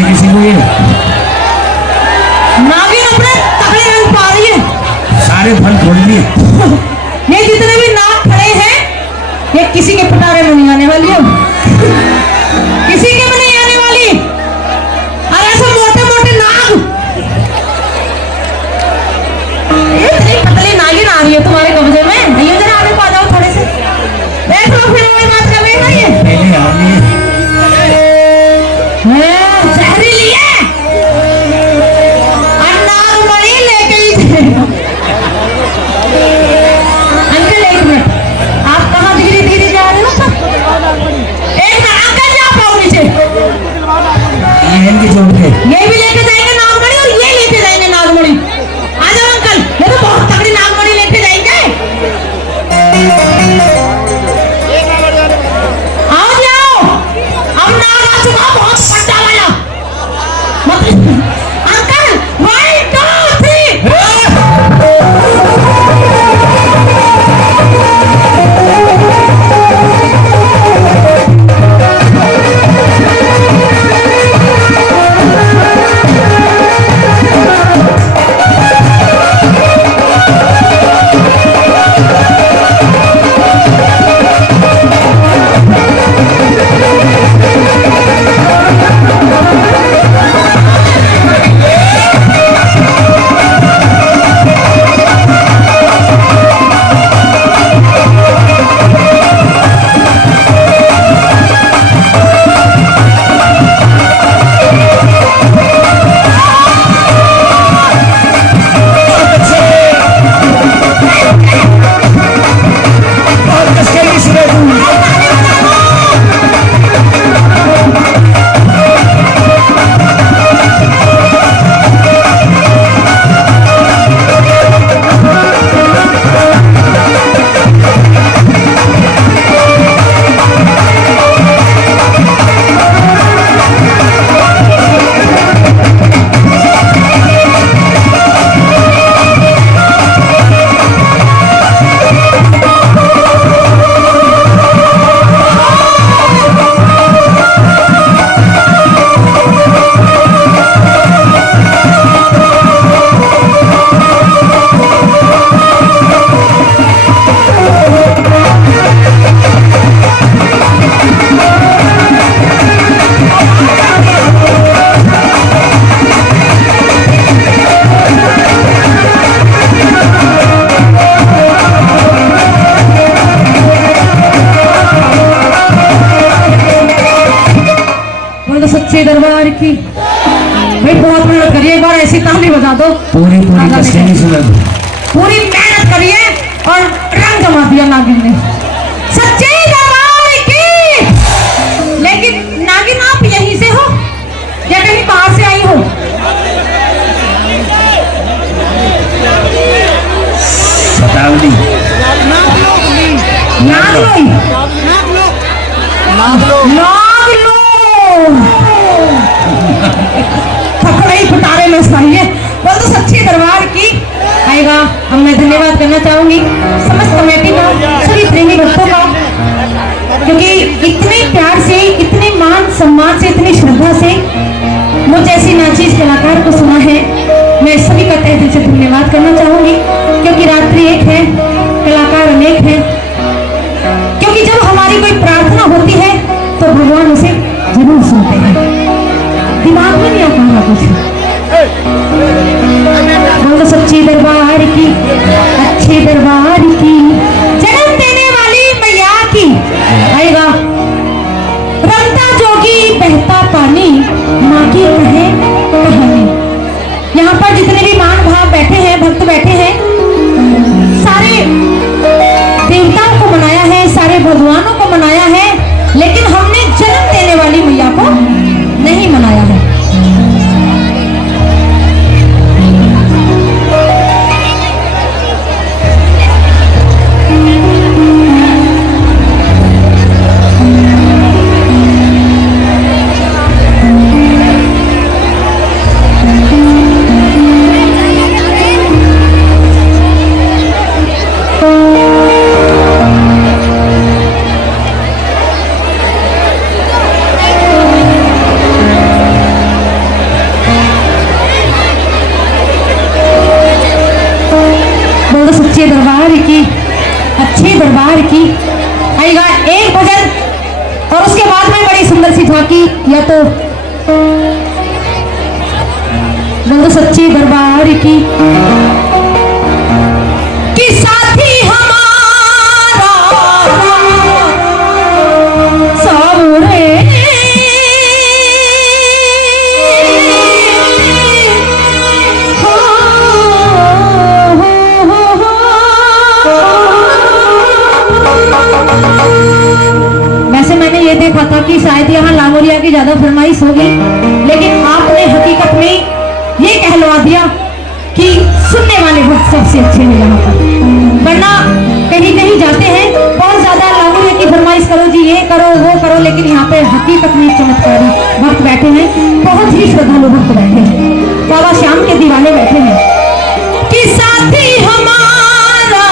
है किसी को ये? नागिन अपने तगड़े रंग पा रही है। सारे फल खोल दिए। ये जितने भी नाग खड़े हैं ये किसी के पिटारे में नहीं आने वाली है, किसी के में नहीं आने वाली। और ऐसे मोटे मोटे नाग, इतनी पतली नागिन आ रही है तुम्हारे कब्जे में। ये जरा आगे पा जाओ थोड़े से, देख लो फिर वही बात कर रही है ये। पहले आ रही है। जहरीली है और नागमणि लेके ही थे। अंकल एक मिनट, आप कहाँ धीरे धीरे जा रहे हो? एक मिनट अंकल जा पाओ नीचे। ये इनके जोड़ के ये भी लेके जाएंगे नागमणि और ये लेके जाएंगे नागमणि। आ जाओ अंकल, ये तो बहुत तगड़ी नागमणि लेके जाएंगे। आओ जाओ, अब नाग आ चुका बहुत पट्टा वाला। अंकल 1 2 3। सच्चे दरबार की भाई बहुत मेहनत करिए, एक बार ऐसी ताली बजा दो। पूरी कस्टडी सुना दो। पूरी मेहनत करिए और रंग जमा दिया नागिन ने। सच्चे दरबार की। लेकिन नागिन आप यहीं से हो या कहीं बाहर से आई हो? सतावली पिटारे में सही है। वो तो सच्ची दरबार की आएगा। अब मैं धन्यवाद करना चाहूंगी समस्त कमेटी का, सभी प्रेमी भक्तों का, क्योंकि इतने प्यार से, इतने मान सम्मान से, इतनी श्रद्धा से मुझ जैसी नाचीज कलाकार को सुना है। मैं सभी का तहे दिल से धन्यवाद करना चाहूंगी, क्योंकि रात्रि एक है, कलाकार अनेक है। क्योंकि जब हमारी कोई प्रार्थना होती है तो भगवान उसे जरूर सुनते हैं। दिमाग में नहीं आता कुछ। बोलो सच्ची दरबार की, अच्छे दरबार की, जन्म देने वाली मैया की आएगा। रमता जोगी बहता पानी, माँ की कहे कहानी। यहाँ पर जितने भी मान भाव बैठे हैं, भक्त बैठे हैं, और उसके बाद में बड़ी सुंदर सी झांकी, या तो बोलो सच्ची दरबार की कि साथी हमारा सावरे वैसे मैंने ये देखा था कि शायद यहाँ लांगोलिया की ज्यादा फरमाइश होगी, लेकिन आपने हकीकत में ये कहलवा दिया कि सुनने वाले वक्त सबसे अच्छे हैं यहाँ पर। वरना कहीं कहीं जाते हैं बहुत ज्यादा लांगोलिया की फरमाइश करो जी, ये करो वो करो, लेकिन यहाँ पे हकीकत में चमत्कारी भक्त बैठे हैं, बहुत ही श्रद्धालु भक्त बैठे हैं, बाबा श्याम के दीवाने बैठे हैं कि साथी हमारा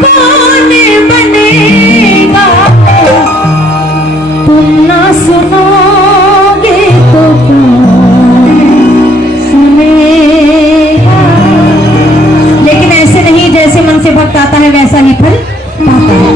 कौन बनेगा, तुम ना सुनोगे तो कौन सुनेगा। लेकिन ऐसे नहीं, जैसे मन से भक्त आता है वैसा ही फल पाता है।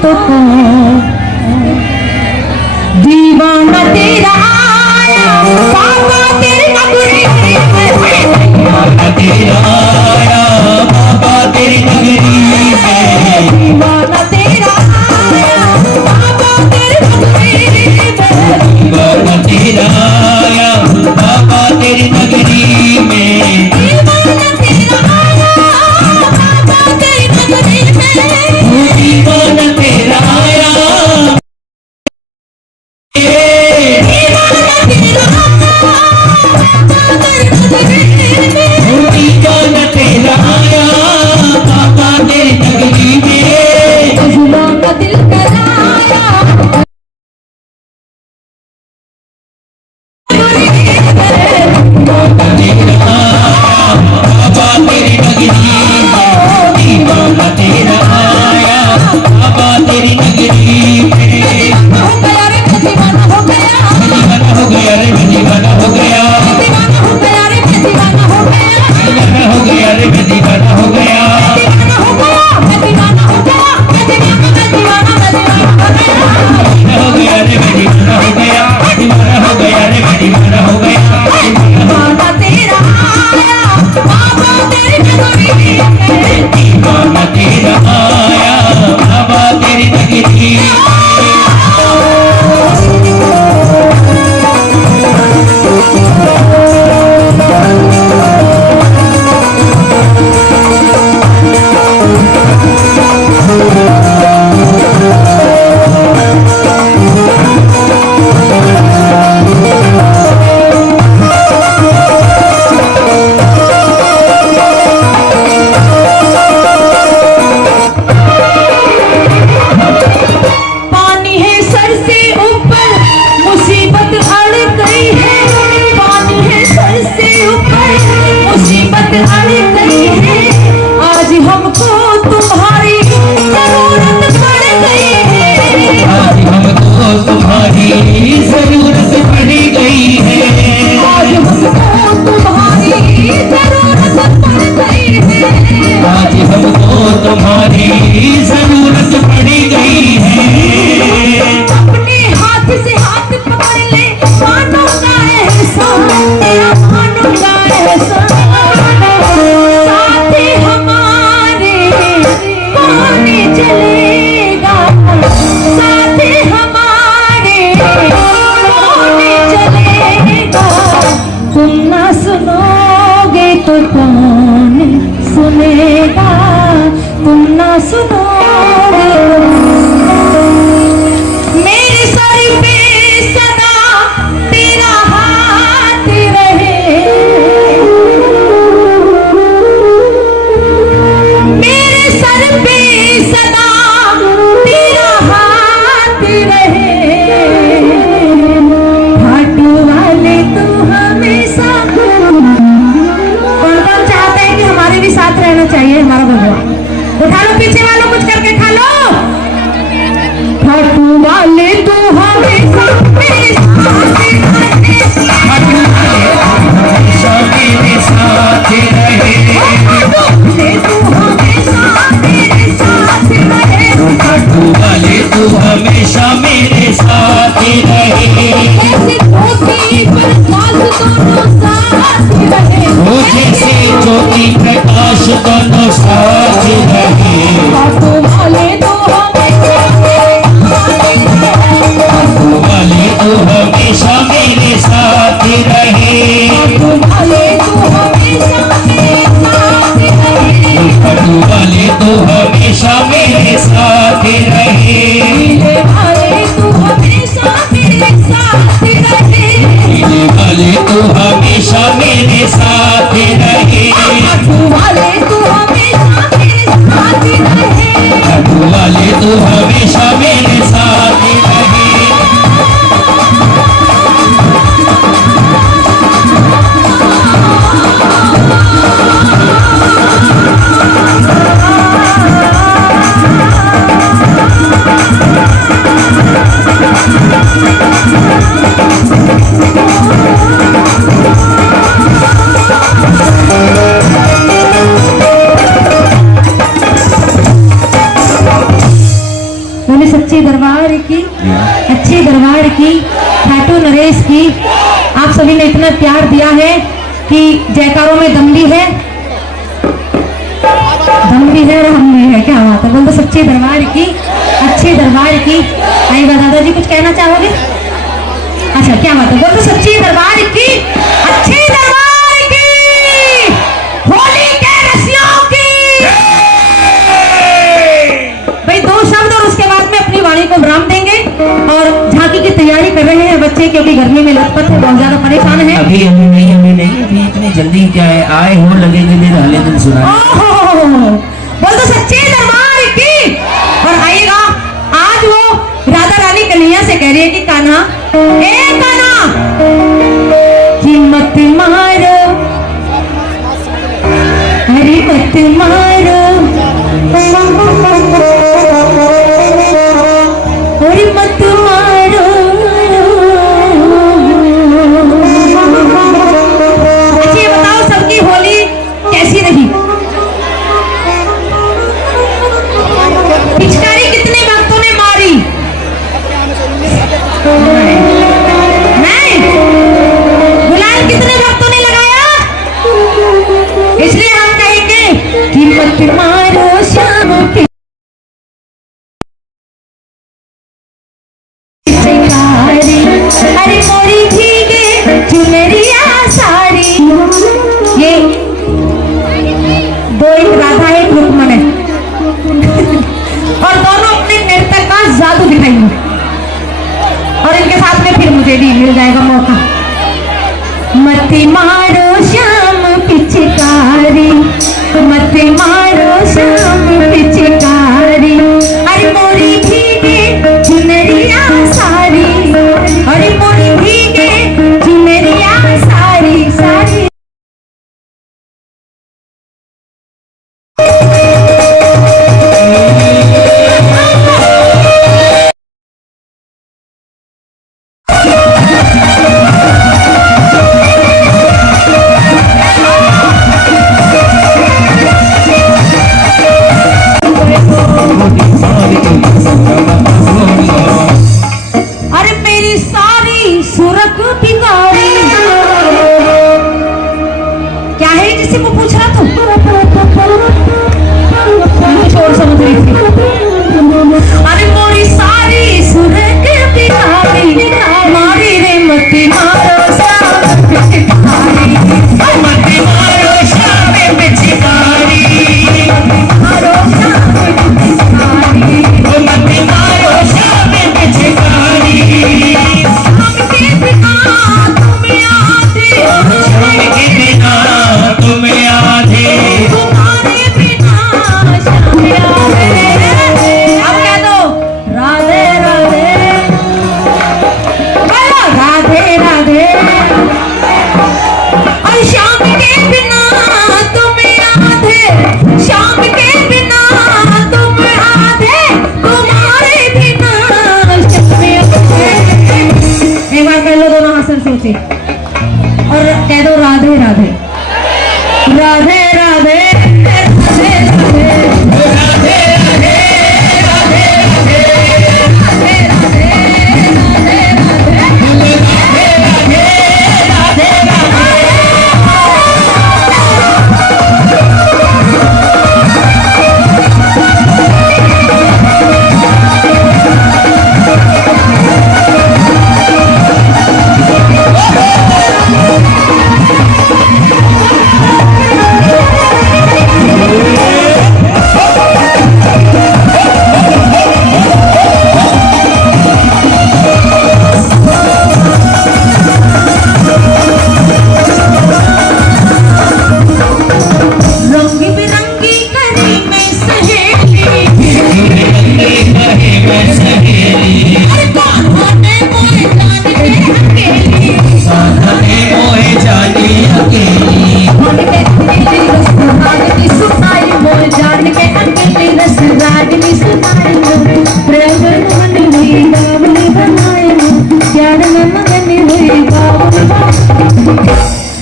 तो बाबा तेरी नगरी में दीवाना हो गया रे मैं दीवाना हो गया, दीवाना हो गया रे मैं दीवाना हो गया, दीवाना हो गया रे मैं दीवाना हो गया, दीवाना हो गया रे मैं दीवाना हो गया, दीवाना हो गया मैं दीवाना हो गया, मैं दीवाना मैं दीवाना मैं दीवाना हो गया, दीवाना हो गया रे मैं दीवाना हो गया, दीवाना हो गया रे मैं दीवाना हो गया, दीवाना तेरा आया बाबा तेरी नगरी में, दीवाना तेरा आया बाबा तेरी नगरी पानी है सर से ऊपर मुसीबत अड़ गई है, पानी है सर से ऊपर मुसीबत अड़ गई है, आज हमको तुम्हारी जरूरत पड़ गई है, आज हमको तुम्हारी जरूरत पड़ गई है, आज हमको तुम्हारी जरूरत पड़ गई है, आज हमको तुम्हारी जरूरत पड़ गई है, अपने हाथ से हाथ पकड़ ले मानूंगा एहसान तेरा, मानूंगा एहसान साथी हमारे कौन चलेगा, साथी हमारे कौन चलेगा, तुम ना सुनोगे तो कौन सुनेगा, तुम ना सुनोगे मेरे सर पे सदा तेरा हाथ रहे, मेरे सर पे सदा तेरा हाथ रहे, घाटू वाले तू हमेशा, कौन कौन चाहते हैं कि हमारे भी साथ रहना चाहिए हमारा भगवान, उठा लो पीछे वालों कुछ करके खा लो, घाटू वाले तू हमेशा मेरे साथ रहे, हमेशा मेरे साथ रहे, घाटू वाले तू हमेशा मेरे साथ रहे, घाटू वाले तू हमेशा मेरे साथ रहे, ऐसे ज्योति प्रकाश दोनों साथ रहे, वो जैसे ज्योति प्रकाश दोनों साथ रहे, घाटू वाले तू हमेशा मेरे साथ रहे, घाटू वाले तू हमेशा मेरे साथ रहे, घाटू वाले तू हमेशा मेरे साथ रहे, घाटू वाले तू हमेशा मेरे साथ रहे, नीले वाले तू हमेशा मेरे साथ रहे, नीले वाले तू हमेशा मेरे साथ रहे, घाटू वाले तू हमेशा मेरे साथ रहे, घाटू वाले तू हमेशा मेरे साथ रहे, मैंने सच्चे दरबार की, अच्छे दरबार की, खाटू नरेश की आप सभी ने इतना प्यार दिया है कि जयकारों में दम भी है, दम भी है और हम भी है, क्या बात है, बोल दो सच्चे दरबार की, अच्छे दरबार की। आइएगा दादाजी कुछ कहना चाहोगे? अच्छा क्या बात है, बोल दो सच्चे दरबार की, अच्छे दरबार की, होली के रसियों की। भाई दो शब्द और उसके बाद में अपनी वाणी को विराम देंगे और झांकी की तैयारी कर रहे हैं बच्चे, क्योंकि गर्मी में लथपथ है, बहुत ज्यादा परेशान है। अभी नहीं इतनी जल्दी क्या है, आए हो लगेंगे दिन हाले दिन सुना। बोल दो सच्चे दरबार की। और आइएगा, आज वो राधा रानी कन्हैया से कह रही है कि कान्हा, ए कान्हा, कि मत मारो, अरे मत मारो, शिकारी अरे मोरी भीगे चुनरिया साड़ी। ये दो एक राधा एक रुक्मन है और दोनों अपने नृत्य का जादू दिखाएंगे और इनके साथ में फिर मुझे भी मिल जाएगा मौका। मत मारो श्याम पिचकारी मत मारो श्याम पिचकारी अरे मोरी भीगे चुनरिया साड़ी अरे मोरी भीगे चुनरिया साड़ी साड़ी। अरे मेरी सारी सुरख बिगाड़ी क्या है जिससे वो पूछ रहा था कुछ और समझ रही थी। अरे मोरी सारी सुरख बिगाड़ी मारी रे मती मारो श्याम पिचकारी मती मारो श्याम पिचकारी मारो श्याम पिचकारी मती मारो श्याम पिचकारी। हम के बिना तुम्हें आधे हम के बिना तुम्हें आधे तुम्हारे बिना श्याम आधे। अब कह दो राधे राधे बोलो राधे राधे और श्याम के बिना तुम्हें आधे श्याम के बिना तुम आधे तुम्हारे बिना श्याम आधे। एक बार कह लो दोनों हाथ से सोचे और कह दो राधे राधे राधे राधे राधे राधे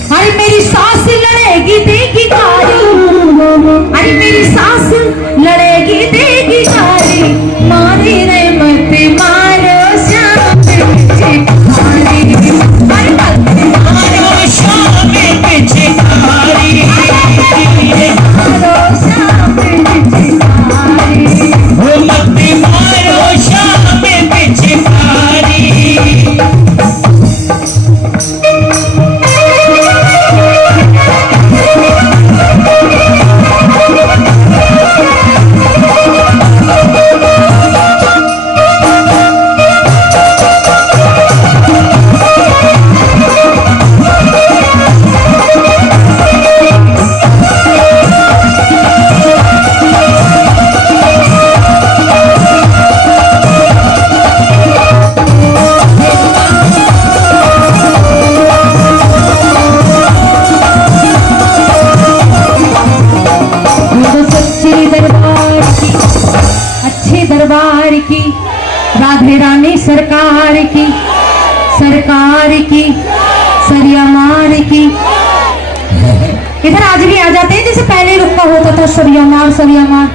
अरे मेरी सास लड़ेगी देगी गारी अरे मेरी सास लड़ेगी देगी गारी मारी रे मत मारो श्याम पिचकारी अरे मत मारो श्याम पिचकारी मारो श्याम पिचकारी मत मारो श्याम पिचकारी। दरबार की राधे रानी सरकार की सरिया मार की। इधर आज भी आ जाते हैं जैसे पहले रुका होता था सरिया मार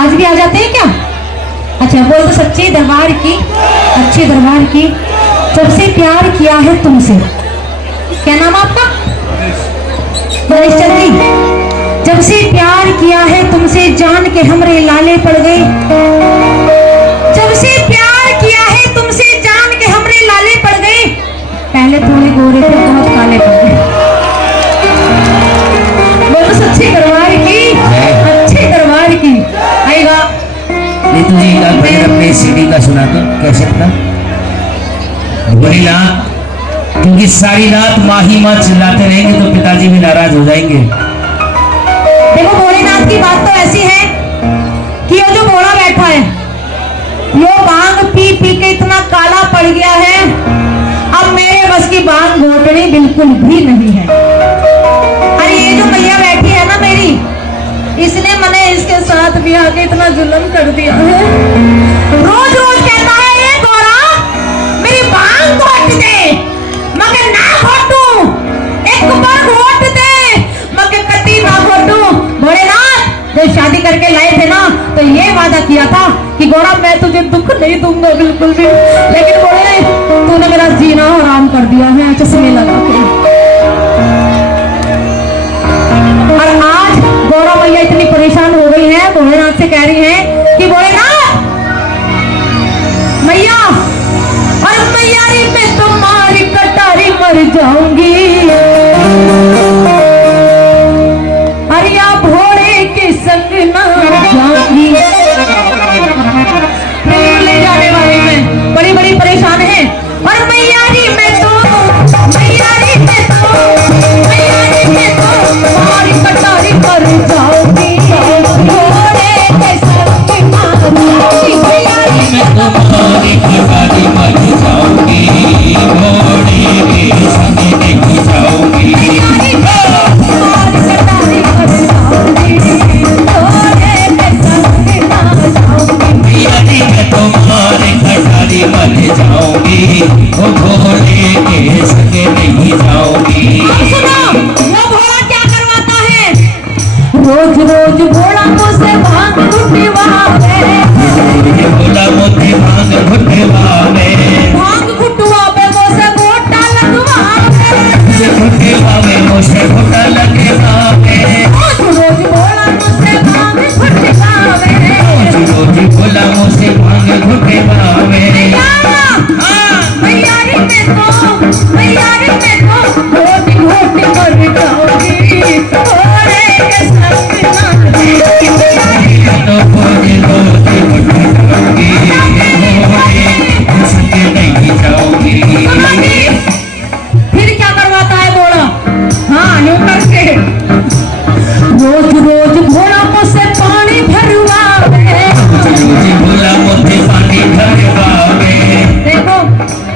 आज भी आ जाते हैं क्या? अच्छा बोल तो सच्चे दरबार की अच्छे दरबार की जब से प्यार किया है तुमसे। क्या नाम आपका? गणेश चंद्री। जब से प्यार किया है तुमसे जान के हमरे लाले पड़ गए। जब से प्यार किया है तुमसे जान का सुना दो कैसे था भोलेनाथ, क्योंकि सारी रात माही माँ चिल्लाते रहेंगे तो पिताजी भी नाराज हो जाएंगे। देखो भोलेनाथ की बात तो ऐसी है कि ये जो भोला बैठा है यो भांग पी पी के इतना काला पड़ गया है, अब मेरे बस की भांग घोटनी बिल्कुल भी नहीं है। अरे ये जो मैया बैठी है ना मेरी, इसने मैंने इसके साथ भी आके इतना जुल्म कर दिया है। रोज रोज कहता है ये गोरा मेरी भांग घोट दे, मगर ना घोटू, एक बार घोट दे मगर कती ना घोटू। भोलेनाथ जब शादी करके लाए थे ना तो ये वादा किया था कि गोरा मैं तुझे दुख नहीं दूंगा बिल्कुल भी, लेकिन बोले तूने मेरा जीना हराम कर दिया है चश्मे लगा के। और आज गौरा मैया इतनी परेशान हो गई है, भोलेनाथ से कह रही है कि भोलेनाथ मैया, और मैया रे मैं तुम्हारी कटारी मर जाऊंगी, अरे या भोले के संग ना जाऊंगी। ले जाने वाले में बड़ी बड़ी परेशान है। और मैया रे मैं तो तुम्हारी कटारी मर जाऊंगी, भोले के संग ना जाऊंगी। मैया रे मैं तुम्हारी कटारी मर जाऊंगी, भोले के संग नहीं जाऊंगी। तुम्हारी कटारी मर जाऊंगी, भोले के संग ना जाऊंगी। यदि मैं तुम्हारे कटारी मर जाऊंगी, वो भोले के संग नहीं जाऊंगी। अब सुनो वो भोला क्या करवाता है, रोज रोज भोला मुझसे भांग घुटवावे, भोला मोती भांग घुटवावे, भांग घुटवावे मुझसे गोटा लगवावे, घुटवावे मुझसे घुटा लगवावे, रोज रोज भोला मुझसे भांग घुटवावे। रोज भोला मुझसे भांग घुटवावे। मैया रे मैं तो घोटी घोटी मर जाऊंगी, भोले के संग ना जाऊंगी। तो भोले रोज घुटवाऊंगी, भोले के संग नहीं जाऊंगी। फिर क्या करवाता है भोला, हाँ यूं करके रोज रोज भोला मुझसे पानी भरवावे, रोज भोला मोती पानी भरवावे। देखो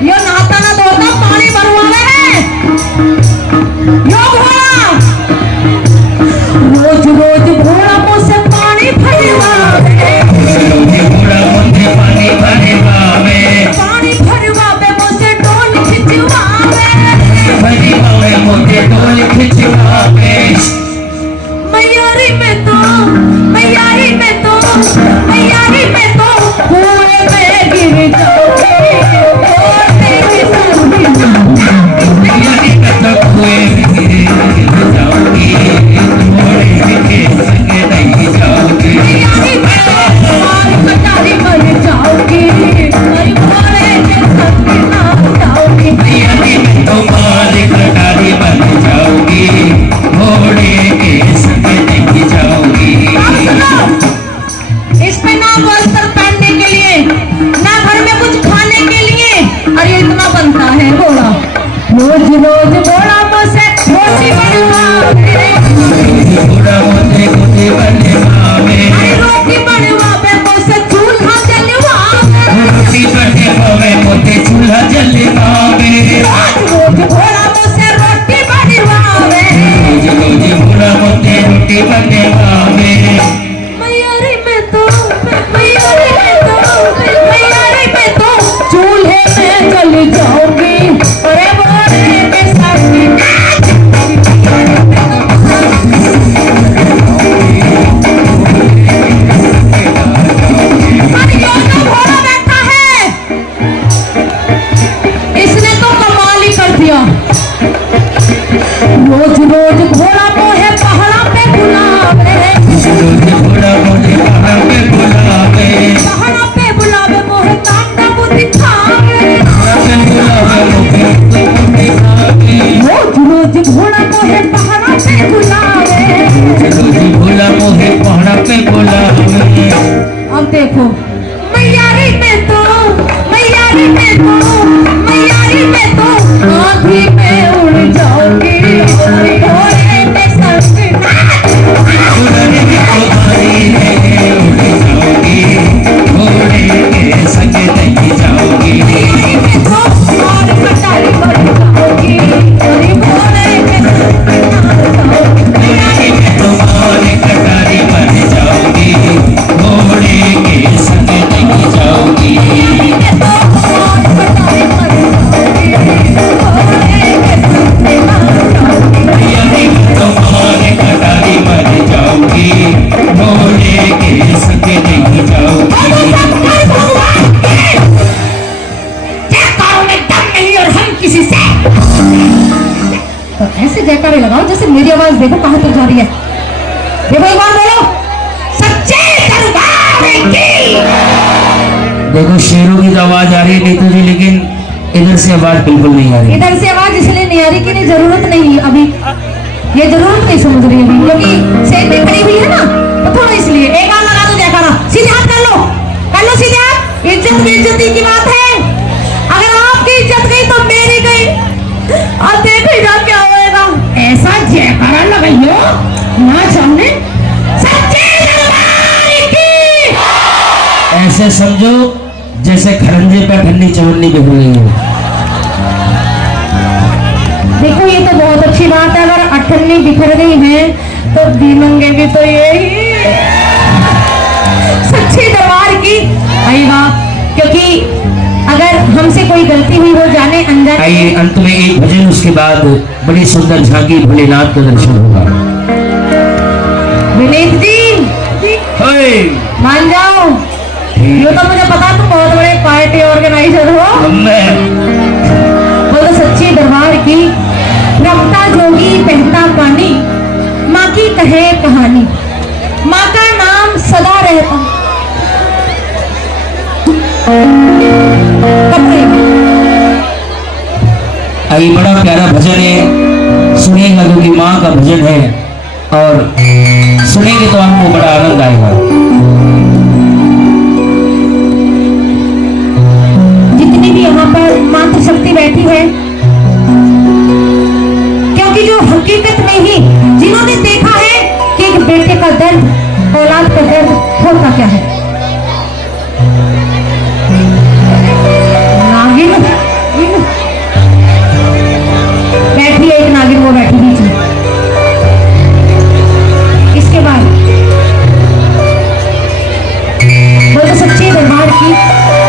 यो नहाता ना धोता पानी भरवावे है यो भोला। रोज रोज भोला मुझसे पानी भरवावे, रोज भोला मोती पानी भरवावे, पानी भरवावे मुझसे डोल खिंचवावे, भरवावे मोती डोल खिंचवावे। मैया रे मैं तो कुएं में गिर जाऊंगी, भोले के संग ना जाऊंगी। यदि मैं तो कुएं में गिर जाऊंगी, भोले के संग नहीं जाऊंगी। मैया रे मैं तुम्हारी कटारी मर जाऊंगी, अरे भोले के संग ना जाऊंगी। यदि मैं तुम्हारी कटारी बन जाऊंगी, भोले के संग नहीं जाऊंगी। अब सुनो, इस पे ना वस्त्र पहनने के लिए ना घर में कुछ खाने के लिए, अरे इतना बनता है भोला। रोज रोज भोला मुझसे रोटी बनवावे, भोला मोती मोती बनवावे, अरे रोटी बनवावे मुझसे चूल्हा जलवावे, रोटी बनवावे मोती चूल्हा जलवावे। रोज रोज भोला मुझसे रोटी बनवावे। रोज रोज भोला मोती रोटी बनवावे। मैया रे मैं तो चूल्हे में जल जाऊंगी, अरे भोले के संग मेरी आवाज देखो कहां तक जा रही है। देखो एक बार बोलो, सच्चे दरबार की। देखो शेरों की तो आवाज आ रही है नीतू जी, लेकिन इधर से आवाज बिल्कुल नहीं आ रही। इधर से आवाज इसलिए नहीं आ रही कि नहीं जरूरत नहीं अभी, ये जरूरत नहीं समझ रही अभी, क्योंकि सेट पे खड़ी हुई है ना, तो थोड़ा इसलिए एक बार लगा दो जयकारा, सीधे हाथ कर लो सीधे हाथ। इज्जत बेइज्जती की बात है, अगर आपकी इज्जत गई तो मेरी गई, और देखिएगा क्या होएगा। ऐसा जयकारा लगाइयो ना सामने, सच्चे दरबार की। ऐसे समझो जैसे खरंजे पे ठंडी चवन्नी बिक रही है। देखो ये तो बहुत अच्छी बात है, अगर अठन्नी बिखर गई है तो दीमंगे भी तो यही सच्चे दरबार की। आई बात, क्योंकि अगर हमसे कोई गलती हुई हो जाने अनजाने। आइए अंत में एक भजन, उसके बाद बड़ी सुंदर झांकी भोलेनाथ का दर्शन होगा। विनीत जी ओए, मान जाओ, ये तो मुझे पता तुम बहुत बड़े पार्टी ऑर्गेनाइजर हो। मैं बोलो सच्चे दरबार की। रमता जोगी बहता पानी, माँ की कहे कहानी, माँ का नाम सदा रहता। आइए, बड़ा प्यारा भजन है, सुनिएगा क्योंकि माँ का भजन है, और सुनेंगे तो आपको बड़ा आनंद आएगा। जितनी भी यहाँ पर मातृशक्ति बैठी है, क्योंकि जो हकीकत में ही जिन्होंने देखा है कि एक बेटे का दर्द, औलाद का दर्द होता क्या है। नागिन बैठी है, एक नागिन वो बैठी बीच में। इसके बाद वो तो सच्चे दरबार की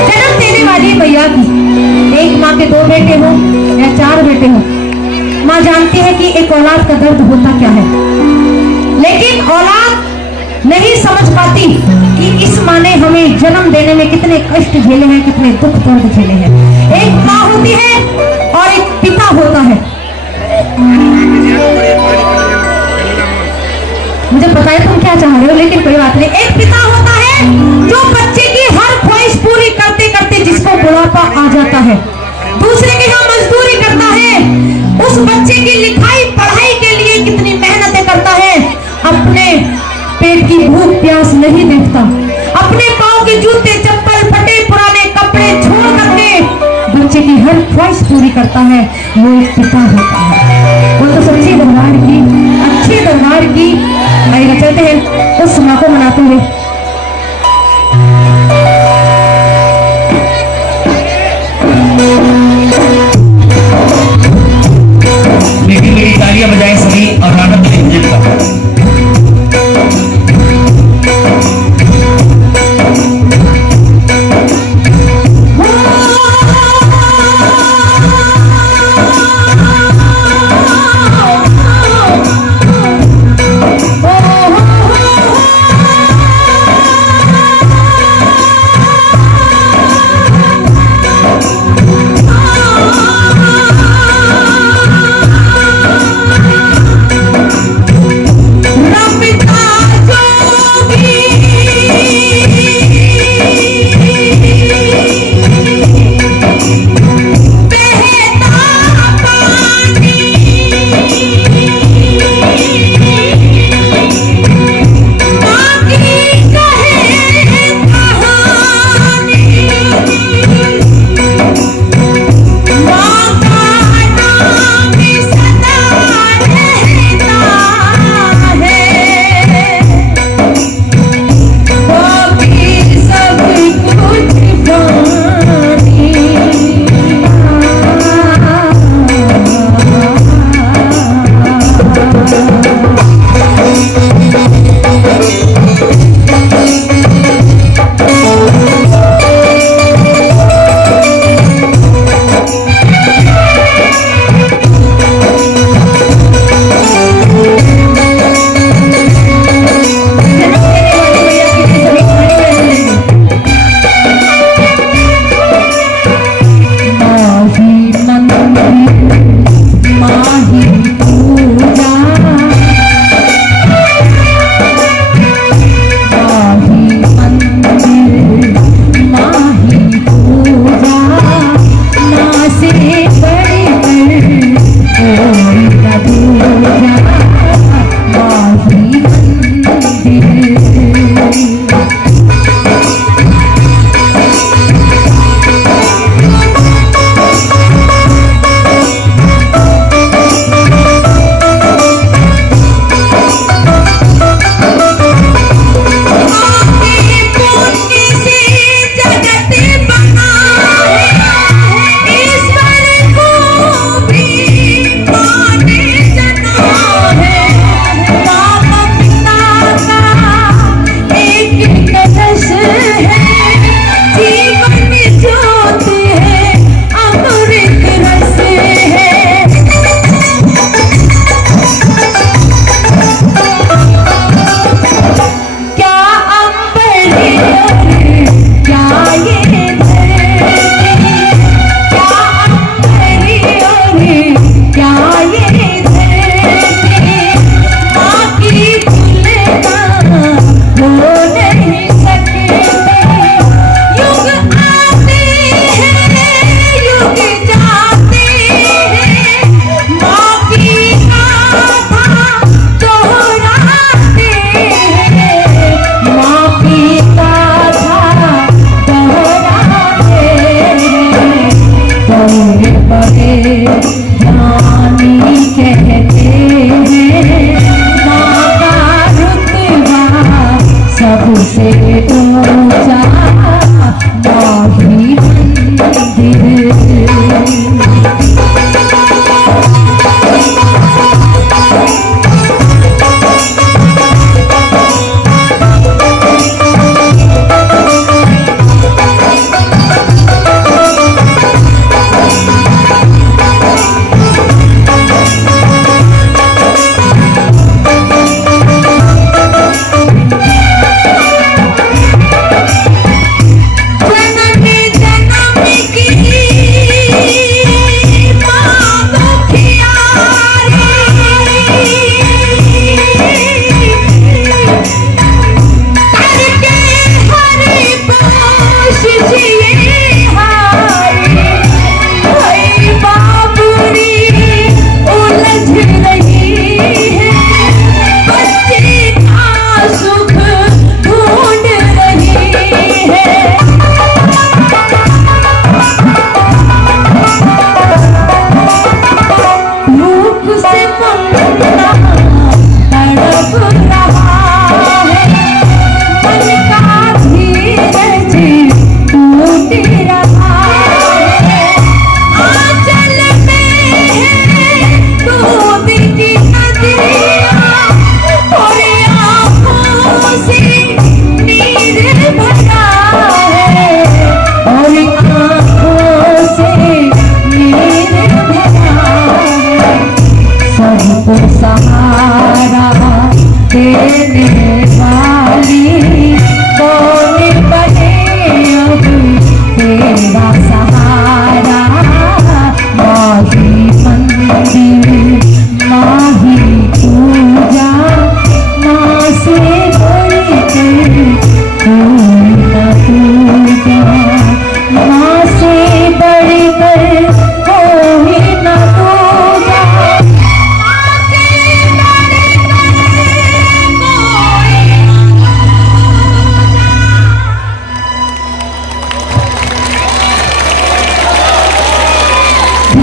जन्म देने वाली मैया की, एक माँ के 2 बेटे हो या 4 बेटे हो, माँ जानती है कि एक औलाद का दर्द होता क्या है, लेकिन औलाद नहीं समझ पाती कि इस माँ ने हमें जन्म देने में कितने कष्ट झेले हैं, कितने दुख दर्द झेले हैं। एक माँ होती है और एक पिता होता है। मुझे पता है तुम क्या चाह रहे हो, लेकिन कोई बात नहीं। एक पिता होता है जो बच्चे की हर ख्वाहिश पूरी करते करते जिसको बुढ़ापा आ जाता है, दूसरे के यहाँ मजदूरी करता है, उस बच्चे की लिखाई पढ़ाई के लिए कितनी मेहनतें करता है, अपने पेट की भूख प्यास नहीं देखता, अपने पाँव के जूते चप्पल फटे पुराने कपड़े छोड़ करके बच्चे की हर ख्वाहिश पूरी करता है, वो एक पिता होता है। वो तो सच्चे दरबार की, अच्छे दरबार की। आइए चलते हैं उस माँ को मनाते हुए। मेरी तालियां बजाएं सभी और आनंद लें भजन का।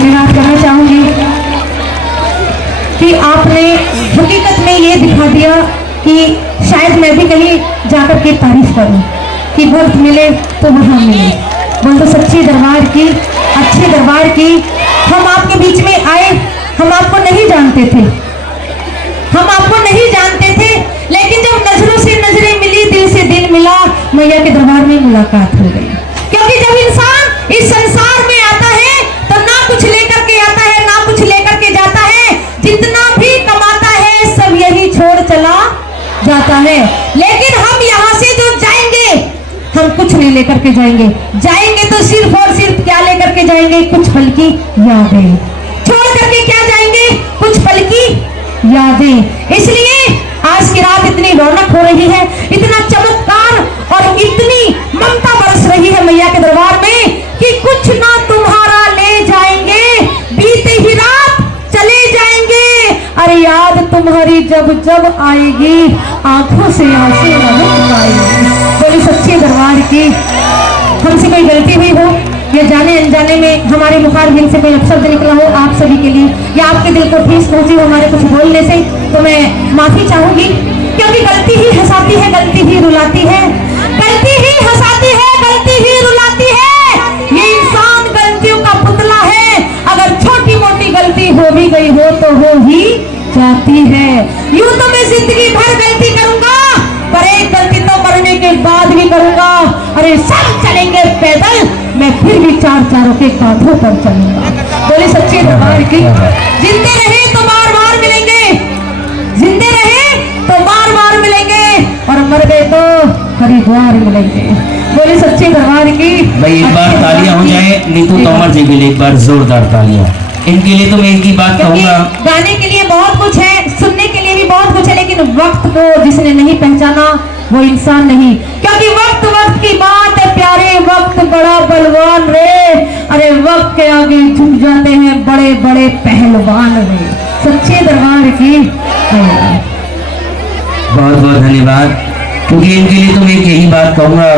धन्यवाद करना चाहूंगी कि आपने हकीकत में ये दिखा दिया कि शायद मैं भी कहीं जाकर के तारीफ करूं कि वक्त मिले तो वहां मिले। बोल तो सच्ची दरबार की, अच्छे दरबार की। हम आपके बीच में आए, हम आपको नहीं जानते थे, हम आपको नहीं जानते थे, लेकिन जब नजरों से नजरें मिली, दिल से दिल मिला, मैया के दरबार में मुलाकात हो गई। क्योंकि जब इंसान इस संसार में आता है तो ना कुछ लेकर के आता है, ना कुछ लेकर के जाता है। जितना भी कमाता है सब यही छोड़ चला जाता है। लेकिन हम यहाँ से जो जाएंगे, हम कुछ नहीं लेकर के जाएंगे। जाएंगे तो सिर्फ और सिर्फ क्या लेकर के जाएंगे? कुछ पल की यादें। छोड़ करके क्या जाएंगे? कुछ पल की यादें। इसलिए आज की रात इतनी रौनक हो रही है, इतना चमत्कार और इतनी ममता बरस रही है मैया के दरबार में कि कुछ ना तुम्हारा ले जाएंगे, बीते ही रात चले जाएंगे। अरे याद तुम्हारी जब जब आएगी, आंखों से आंसू न रुक पाएंगे। बोली सच्चे दरबार की। हमसे कोई गलती हुई हो या जाने अनजाने में हमारे मुखारबिन से कोई अपशब्द निकला हो आप सभी के लिए, या आपके दिल को ठेस पहुंची हो हमारे कुछ बोलने से, तो मैं माफी चाहूंगी। क्योंकि गलती ही हंसाती है, गलती ही रुलाती है, गलती ही हंसाती है, गलती ही रुलाती है। ये इंसान गलतियों का पुतला है। अगर छोटी मोटी गलती हो भी गई हो तो हो ही जाती है। यूं तो मैं जिंदगी भर गलती करूंगा, पर एक गलती तो मरने के बाद भी करूंगा। अरे सब चलेंगे पैदल, मैं फिर भी चार चारों के कांधों पर चलूंगा। बोले सच्चे दरबार की। जिंदे रहे तो बार बार मिलेंगे, जिंदे रहे तो बार बार मिलेंगे, और मर गए तो हरिद्वार मिलेंगे। बोले सच्चे दरबार की। भाई एक बार तालियां हो जाए नीतू तोमर जी के लिए, एक बार जोरदार तालियां। इनके लिए तो मैं एक ही बात कहूंगा, गाने के लिए बहुत कुछ है, सुनने के लिए भी बहुत कुछ है, लेकिन वक्त को जिसने नहीं पहचाना वो इंसान नहीं। क्योंकि वक्त वक्त की बात है प्यारे, वक्त बड़ा बलवान रे। अरे वक्त के आगे झुक जाते हैं बड़े बड़े पहलवान रे। सच्चे दरबार की। बहुत बहुत धन्यवाद। क्योंकि इनके लिए तो मैं यही बात कहूंगा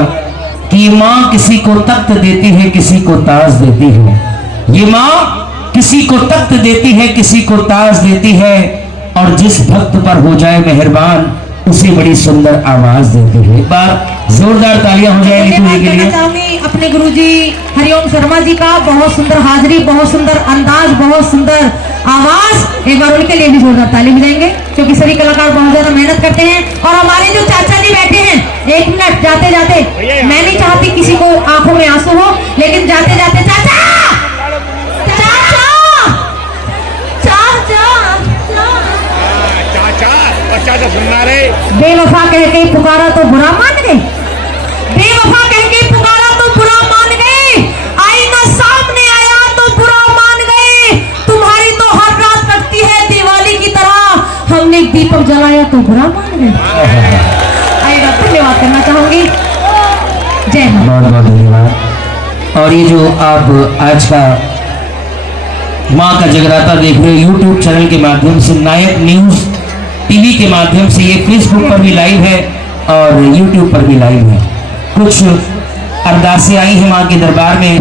कि माँ किसी को तख्त देती है, किसी को ताज देती है। ये माँ किसी को तख्त देती है, किसी को ताज देती है, और जिस भक्त पर हो जाए मेहरबान उसे बड़ी सुंदर आवाज देती है। एक बार जोरदार तालियां हो जाए नीतू जी के लिए। चाहूंगी अपने गुरुजी हरिओम शर्मा जी का, बहुत सुंदर हाजिरी, बहुत सुंदर अंदाज, बहुत सुंदर आवाज। एक बार उनके लिए भी जोरदार ताली बजाएंगे, क्योंकि सभी कलाकार बहुत ज्यादा मेहनत करते हैं। और हमारे जो चाचा जी बैठे हैं, एक मिनट जाते जाते, मैं नहीं चाहती किसी को आंखों में आंसू हो, लेकिन जाते जाते चाचा चाचा सुनना रे। बेवफा कह के पुकारा तो बुरा मान गए, बेवफा कह के पुकारा तो बुरा मान गए, आईना सामने आया तो बुरा मान गए। तुम्हारी तो हर रात कटती है दिवाली की तरह, हमने एक दीपक जलाया तो बुरा मान गए। आएगा धन्यवाद करना चाहूंगी। जय मां। बहुत बहुत धन्यवाद। और ये जो आप आज का माँ का जगराता देख रहे हो यूट्यूब चैनल के माध्यम से, नायक न्यूज टीवी के माध्यम से, ये फेसबुक पर भी लाइव है और यूट्यूब पर भी लाइव है। कुछ अरदासें आई हैं माँ के दरबार में।